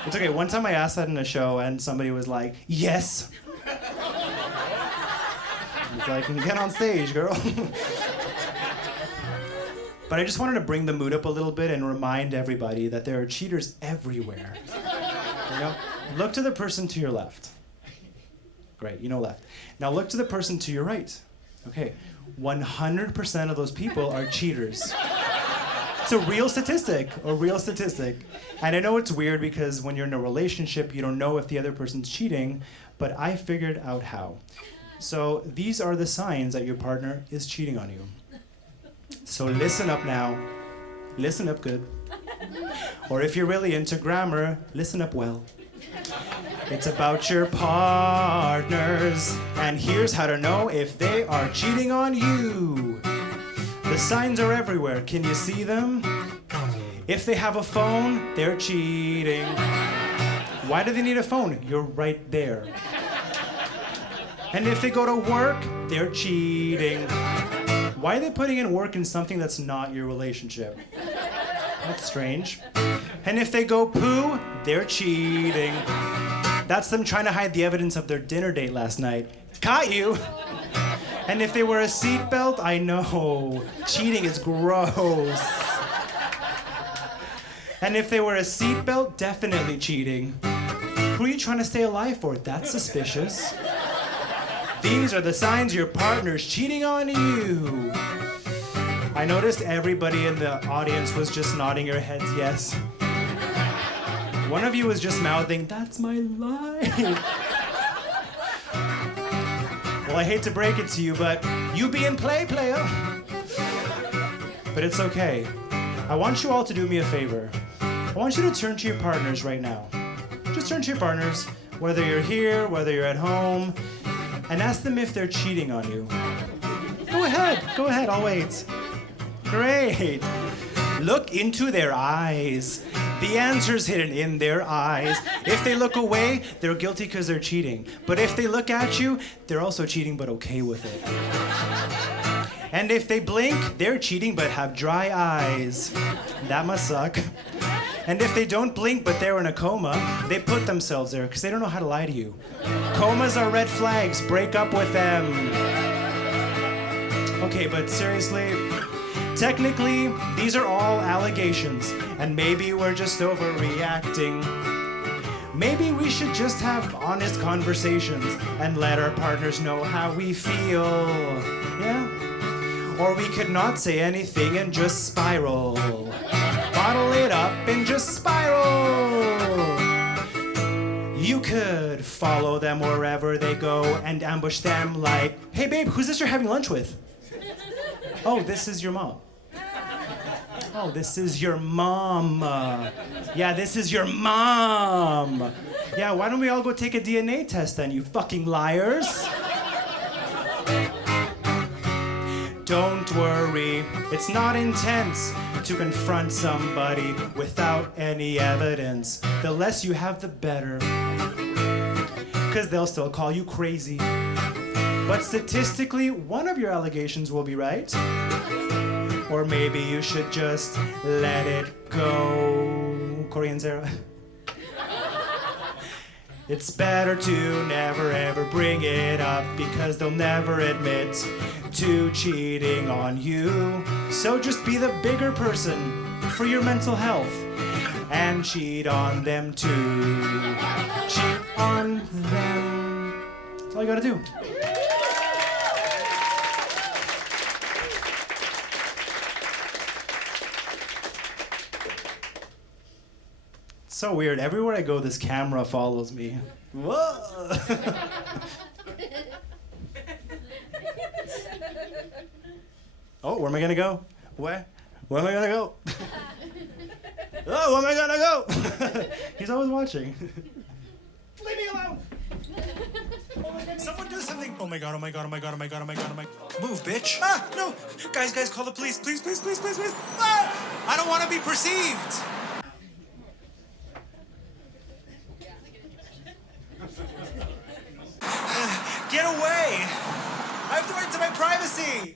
It's okay. One time I asked that in a show and somebody was like, "Yes." It's like, "Get on stage, girl." But I just wanted to bring the mood up a little bit and remind everybody that there are cheaters everywhere. You know? Look to the person to your left. Great, you know left. Now look to the person to your right. Okay, 100% of those people are cheaters. It's a real statistic, And I know it's weird because when you're in a relationship, you don't know if the other person's cheating, but I figured out how. So these are the signs that your partner is cheating on you. So listen up now. Listen up good. Or if you're really into grammar, listen up well. It's about your partners, and here's how to know if they are cheating on you. The signs are everywhere. Can you see them? If they have a phone, they're cheating. Why do they need a phone? You're right there. And if they go to work, they're cheating. Why are they putting in work in something that's not your relationship? That's strange. And if they go poo, they're cheating. That's them trying to hide the evidence of their dinner date last night. Caught you! And if they wear a seatbelt, I know. Cheating is gross. And if they wear a seatbelt, definitely cheating. Who are you trying to stay alive for? That's suspicious. These are the signs your partner's cheating on you. I noticed everybody in the audience was just nodding your heads yes. One of you was just mouthing, "That's my life." Well, I hate to break it to you, but you be in play, player. But it's okay. I want you all to do me a favor. I want you to turn to your partners right now. Just turn to your partners, whether you're here, whether you're at home, and ask them if they're cheating on you. Go ahead, I'll wait. Great. Look into their eyes. The answer's hidden in their eyes. If they look away, they're guilty because they're cheating. But if they look at you, they're also cheating but okay with it. And if they blink, they're cheating but have dry eyes. That must suck. And if they don't blink but they're in a coma, they put themselves there because they don't know how to lie to you. Comas are red flags. Break up with them. Okay, but seriously, technically, these are all allegations, and maybe we're just overreacting. Maybe we should just have honest conversations and let our partners know how we feel. Yeah? Or we could not say anything and just spiral. Bottle it up and just spiral. You could follow them wherever they go and ambush them like, "Hey babe, who's this you're having lunch with?" "Oh, this is your mom." "Oh, this is your mom." "Yeah, this is your mom." "Yeah, why don't we all go take a DNA test then, you fucking liars?" Don't worry, it's not intense to confront somebody without any evidence. The less you have, the better. 'Cause they'll still call you crazy. But statistically, one of your allegations will be right. Or maybe you should just let it go. Corey and Sarah. It's better to never ever bring it up because they'll never admit to cheating on you. So just be the bigger person for your mental health and cheat on them too. Cheat on them. That's all you gotta do. So weird. Everywhere I go, this camera follows me. Whoa! Oh, where am I gonna go? Where am I gonna go? Oh, where am I gonna go? He's always watching. Leave me alone! Someone do something! Oh my god, oh my god, oh my god, oh my god, oh my god, oh my god. Move, bitch! Ah, no! Guys, call the police. Please, please, please, please, please! Ah! I don't want to be perceived! Get away! I have the right to my privacy!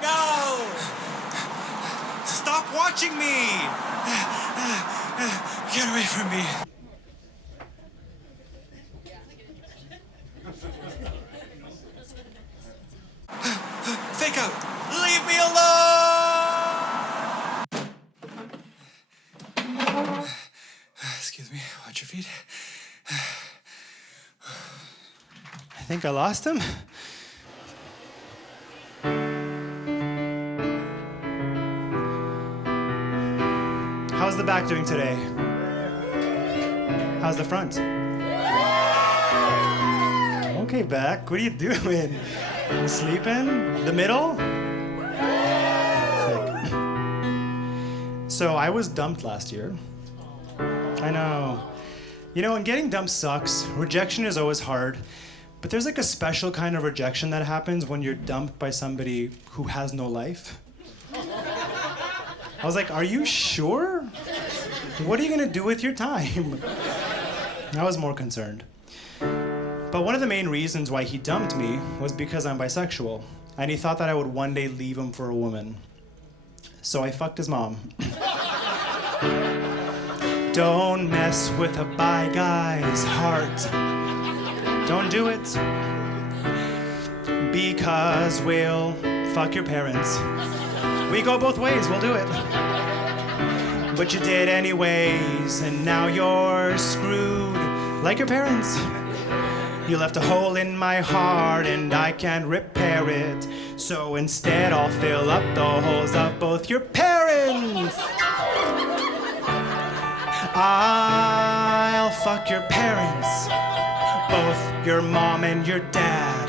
No! Stop watching me! Get away from me! Fake out! Leave me alone! Excuse me, watch your feet. think I lost him. How's the back doing today? How's the front? Okay, back. What are you doing? You sleeping? The middle? Sick. So I was dumped last year. I know. You know, and getting dumped sucks. Rejection is always hard. But there's like a special kind of rejection that happens when you're dumped by somebody who has no life. I was like, are you sure? What are you gonna do with your time? I was more concerned. But one of the main reasons why he dumped me was because I'm bisexual. And he thought that I would one day leave him for a woman. So I fucked his mom. Don't mess with a bi guy's heart. Don't do it. Because we'll fuck your parents. We go both ways, we'll do it. But you did anyways, and now you're screwed. Like your parents. You left a hole in my heart and I can't repair it. So instead I'll fill up the holes of both your parents. I'll fuck your parents, both your mom and your dad.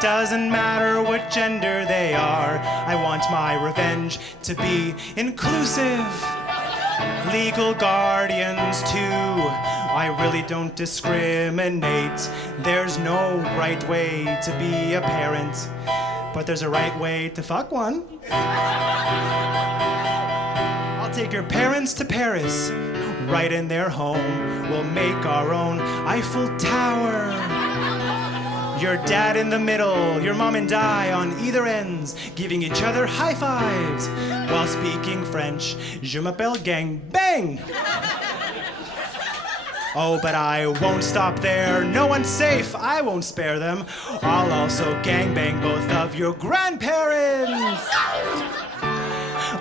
Doesn't matter what gender they are. I want my revenge to be inclusive. Legal guardians too. I really don't discriminate. There's no right way to be a parent, but there's a right way to fuck one. I'll take your parents to Paris, right in their home. We'll make our own Eiffel Tower. Your dad in the middle, your mom and I on either ends, giving each other high fives while speaking French. Je m'appelle gang bang. Oh, but I won't stop there. No one's safe. I won't spare them. I'll also gangbang both of your grandparents.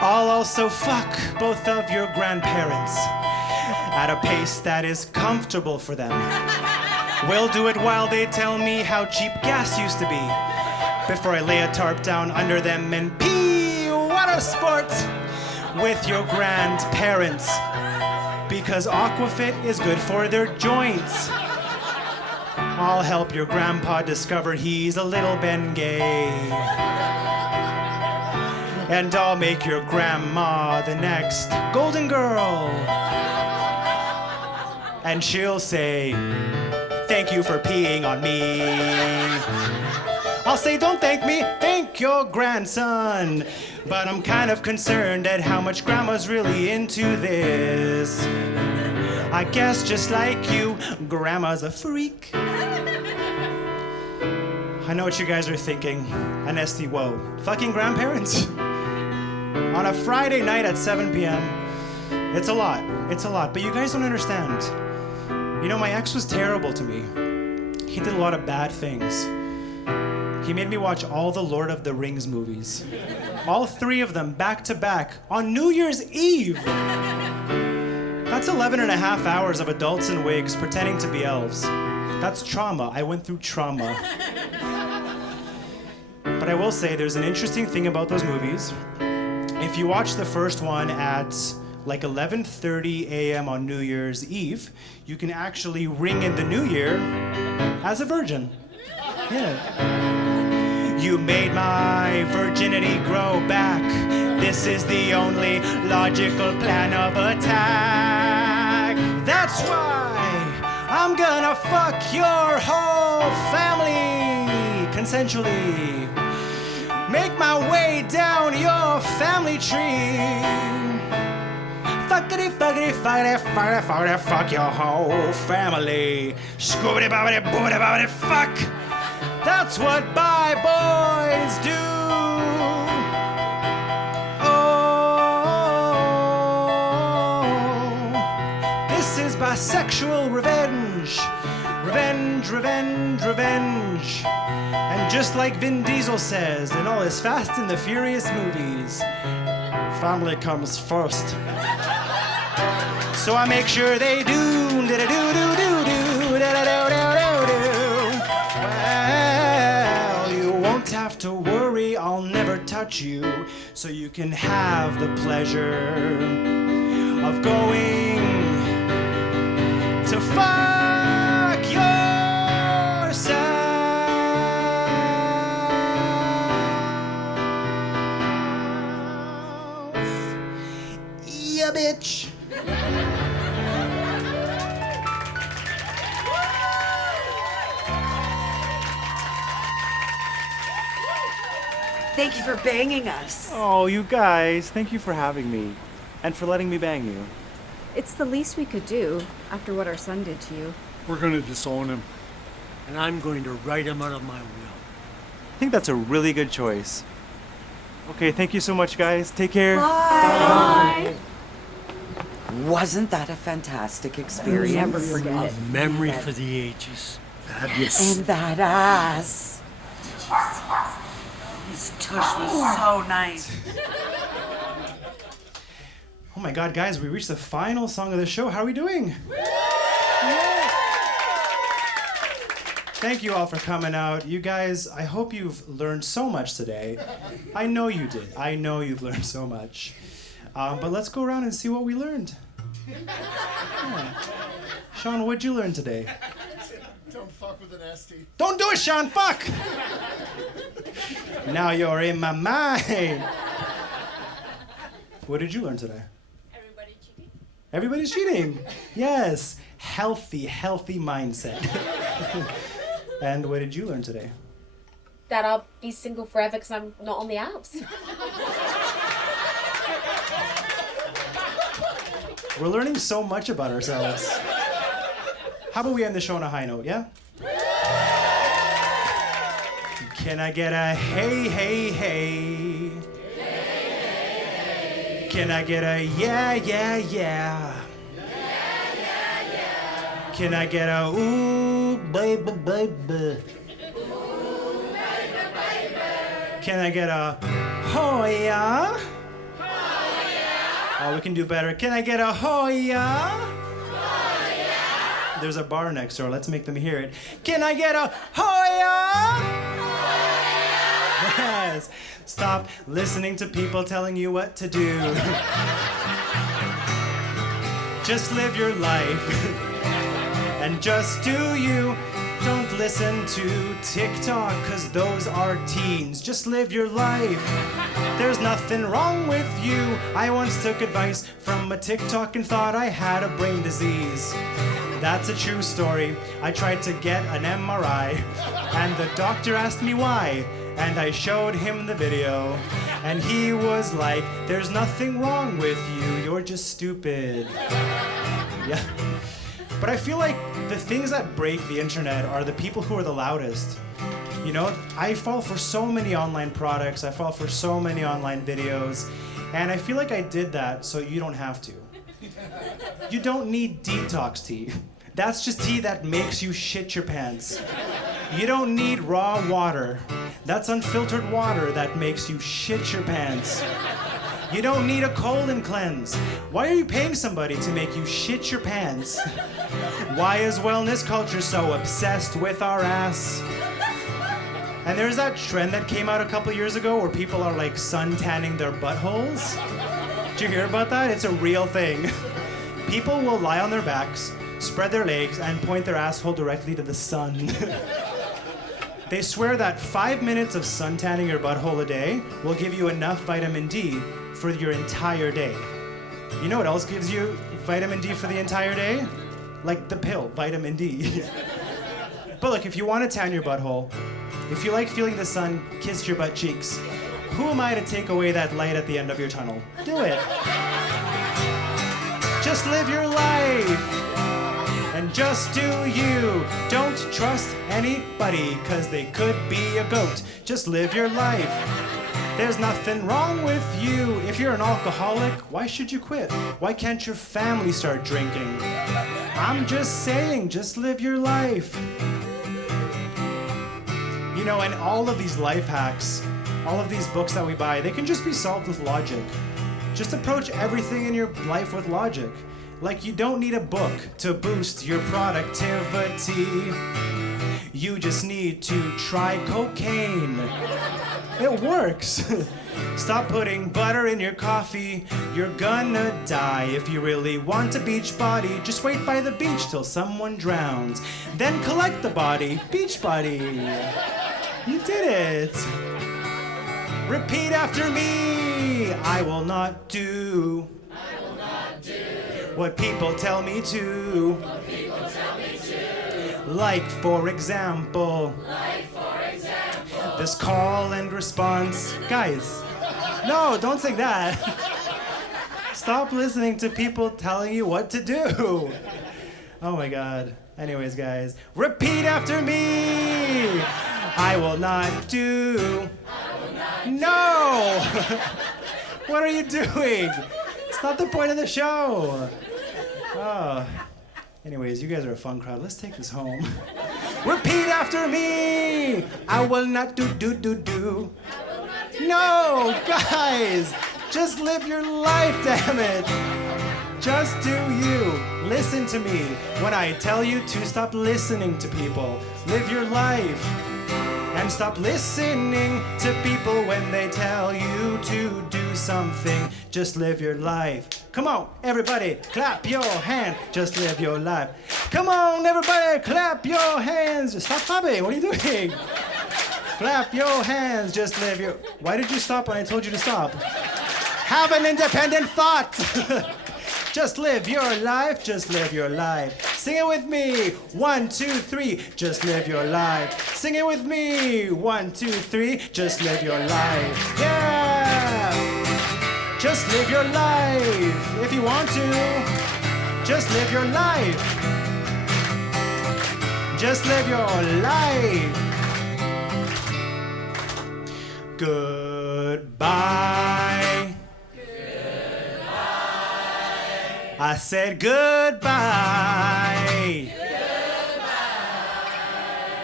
I'll also fuck both of your grandparents at a pace that is comfortable for them. We'll do it while they tell me how cheap gas used to be, before I lay a tarp down under them and pee water sports with your grandparents. Because Aquafit is good for their joints. I'll help your grandpa discover he's a little Bengay. And I'll make your grandma the next golden girl. And she'll say, thank you for peeing on me. I'll say, don't thank me, thank your grandson. But I'm kind of concerned at how much grandma's really into this. I guess just like you, grandma's a freak. I know what you guys are thinking. Anesti, whoa, fucking grandparents? On a Friday night at 7 p.m. It's a lot, but you guys don't understand. You know, my ex was terrible to me. He did a lot of bad things. He made me watch all the Lord of the Rings movies. All 3 of them, back to back, on New Year's Eve. That's 11 and a half hours of adults in wigs pretending to be elves. That's trauma. I went through trauma. But I will say there's an interesting thing about those movies. If you watch the first one at like 11:30 a.m. on New Year's Eve, you can actually ring in the new year as a virgin. Yeah. You made my virginity grow back. This is the only logical plan of attack. That's why I'm gonna fuck your whole family consensually. Make my way down your family tree. Fuckity, fuckity, fuckity, fuckity, fuckity, fuck your whole family. Scoobity, bobbity, boobity, bobbity, fuck. That's what bi boys do. Oh, this is bisexual revenge. Revenge, revenge, revenge. And just like Vin Diesel says in all his Fast and the Furious movies, family comes first. So I make sure they do. to worry, I'll never touch you, so you can have the pleasure of going to fuck yourself. Yeah, bitch. Thank you for banging us. Oh, you guys, thank you for having me. And for letting me bang you. It's the least we could do after what our son did to you. We're going to disown him. And I'm going to write him out of my will. I think that's a really good choice. Okay, thank you so much, guys. Take care. Bye. Wasn't that a fantastic experience? I'll never forget it. A memory for the ages. Fabulous. And that ass. His tush was so nice. Oh my God, guys, we reached the final song of the show. How are we doing? Thank you all for coming out. You guys, I hope you've learned so much today. I know you did. I know you've learned so much. But let's go around and see what we learned. Yeah. Sean, what'd you learn today? Don't fuck with Anesti. Don't do it, Sean! Fuck! Now you're in my mind. What did you learn today? Everybody cheating. Everybody's cheating. Yes. Healthy mindset. And what did you learn today? That I'll be single forever because I'm not on the apps. We're learning so much about ourselves. How about we end the show on a high note, yeah? Can I get a hey, hey, hey? Can I get a yeah, yeah, yeah? Can I get a ooh, baby, baby? Can I get a oh yeah? Oh, we can do better. Can I get a oh yeah? There's a bar next door. Let's make them hear it. Can I get a oh yeah? Yes. Stop listening to people telling you what to do. Just live your life. And just do you. Don't listen to TikTok, cause those are teens. Just live your life. There's nothing wrong with you. I once took advice from a TikTok and thought I had a brain disease. That's a true story. I tried to get an MRI, and the doctor asked me why. And I showed him the video, and he was like, there's nothing wrong with you, you're just stupid. Yeah. But I feel like the things that break the internet are the people who are the loudest. You know, I fall for so many online products, I fall for so many online videos, and I feel like I did that so you don't have to. You don't need detox tea. That's just tea that makes you shit your pants. You don't need raw water. That's unfiltered water that makes you shit your pants. You don't need a colon cleanse. Why are you paying somebody to make you shit your pants? Why is wellness culture so obsessed with our ass? And there's that trend that came out a couple years ago where people are like sun tanning their buttholes. Did you hear about that? It's a real thing. People will lie on their backs, spread their legs, and point their asshole directly to the sun. They swear that 5 minutes of sun tanning your butthole a day will give you enough vitamin D for your entire day. You know what else gives you vitamin D for the entire day? Like the pill, vitamin D. But look, if you want to tan your butthole, if you like feeling the sun kiss your butt cheeks, who am I to take away that light at the end of your tunnel? Do it. Just live your life. And just do you. Don't trust anybody, cause they could be a goat. Just live your life. There's nothing wrong with you. If you're an alcoholic, why should you quit? Why can't your family start drinking? I'm just saying, just live your life. You know, and all of these life hacks, all of these books that we buy, they can just be solved with logic. Just approach everything in your life with logic. Like, you don't need a book to boost your productivity. You just need to try cocaine. It works. Stop putting butter in your coffee. You're gonna die. If you really want a beach body, just wait by the beach till someone drowns. Then collect the body. Beach body. You did it. Repeat after me. I will not do. What people tell me to. Like for example. This call and response. Guys, no, don't sing that. Stop listening to people telling you what to do. Oh my God. Anyways, guys, repeat after me. I will not do. No! What are you doing? It's not the point of the show. Oh. Anyways, you guys are a fun crowd. Let's take this home. Repeat after me. I will not do. No, guys. Just live your life, damn it. Just do you. Listen to me when I tell you to stop listening to people. Live your life. And stop listening to people when they tell you to do something. Just live your life. Come on, everybody, clap your hand. Just live your life. Come on, everybody, clap your hands. Stop clapping. What are you doing? Clap your hands. Just live your... Why did you stop when I told you to stop? Have an independent thought. Just live your life. Just live your life. Sing it with me. 1, 2, 3. Just live your life. Sing it with me. 1, 2, 3. Just live your life. Yeah. Just live your life. If you want to. Just live your life. Just live your life. Goodbye. I said goodbye. Goodbye.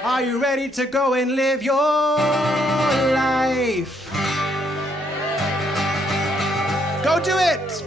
Are you ready to go and live your life? Go do it.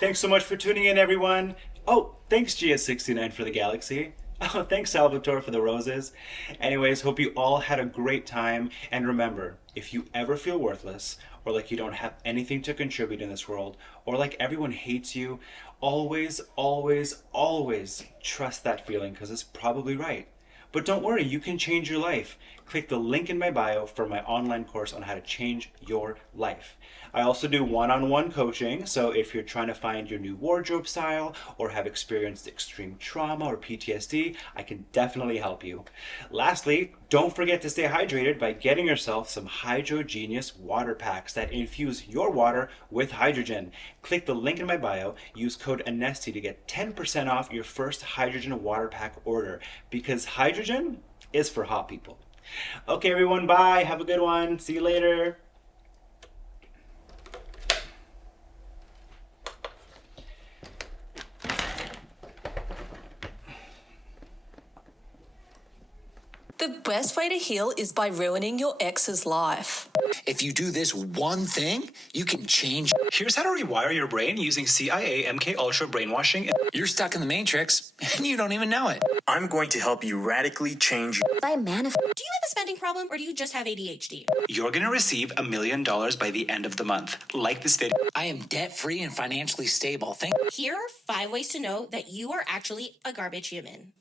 Thanks so much for tuning in, everyone. Oh, thanks GS69 for the galaxy. Oh, thanks Salvatore for the roses. Anyways, hope you all had a great time. And remember, if you ever feel worthless, or like you don't have anything to contribute in this world, or like everyone hates you, always, always, always trust that feeling, because it's probably right. But don't worry, you can change your life. Click the link in my bio for my online course on how to change your life. I also do one-on-one coaching, so if you're trying to find your new wardrobe style or have experienced extreme trauma or PTSD, I can definitely help you. Lastly, don't forget to stay hydrated by getting yourself some Hydrogenius water packs that infuse your water with hydrogen. Click the link in my bio, use code Anesti to get 10% off your first hydrogen water pack order, because hydrogen is for hot people. Okay everyone, bye, have a good one, see you later. The best way to heal is by ruining your ex's life. If you do this one thing, you can change. Here's how to rewire your brain using CIA MK Ultra brainwashing. You're stuck in the Matrix, and you don't even know it. I'm going to help you radically change. By manifest. Do you have a spending problem or do you just have ADHD? You're gonna receive $1 million by the end of the month. Like this video. I am debt-free and financially stable. Here are 5 ways to know that you are actually a garbage human.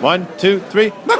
One, two, three, Macaw!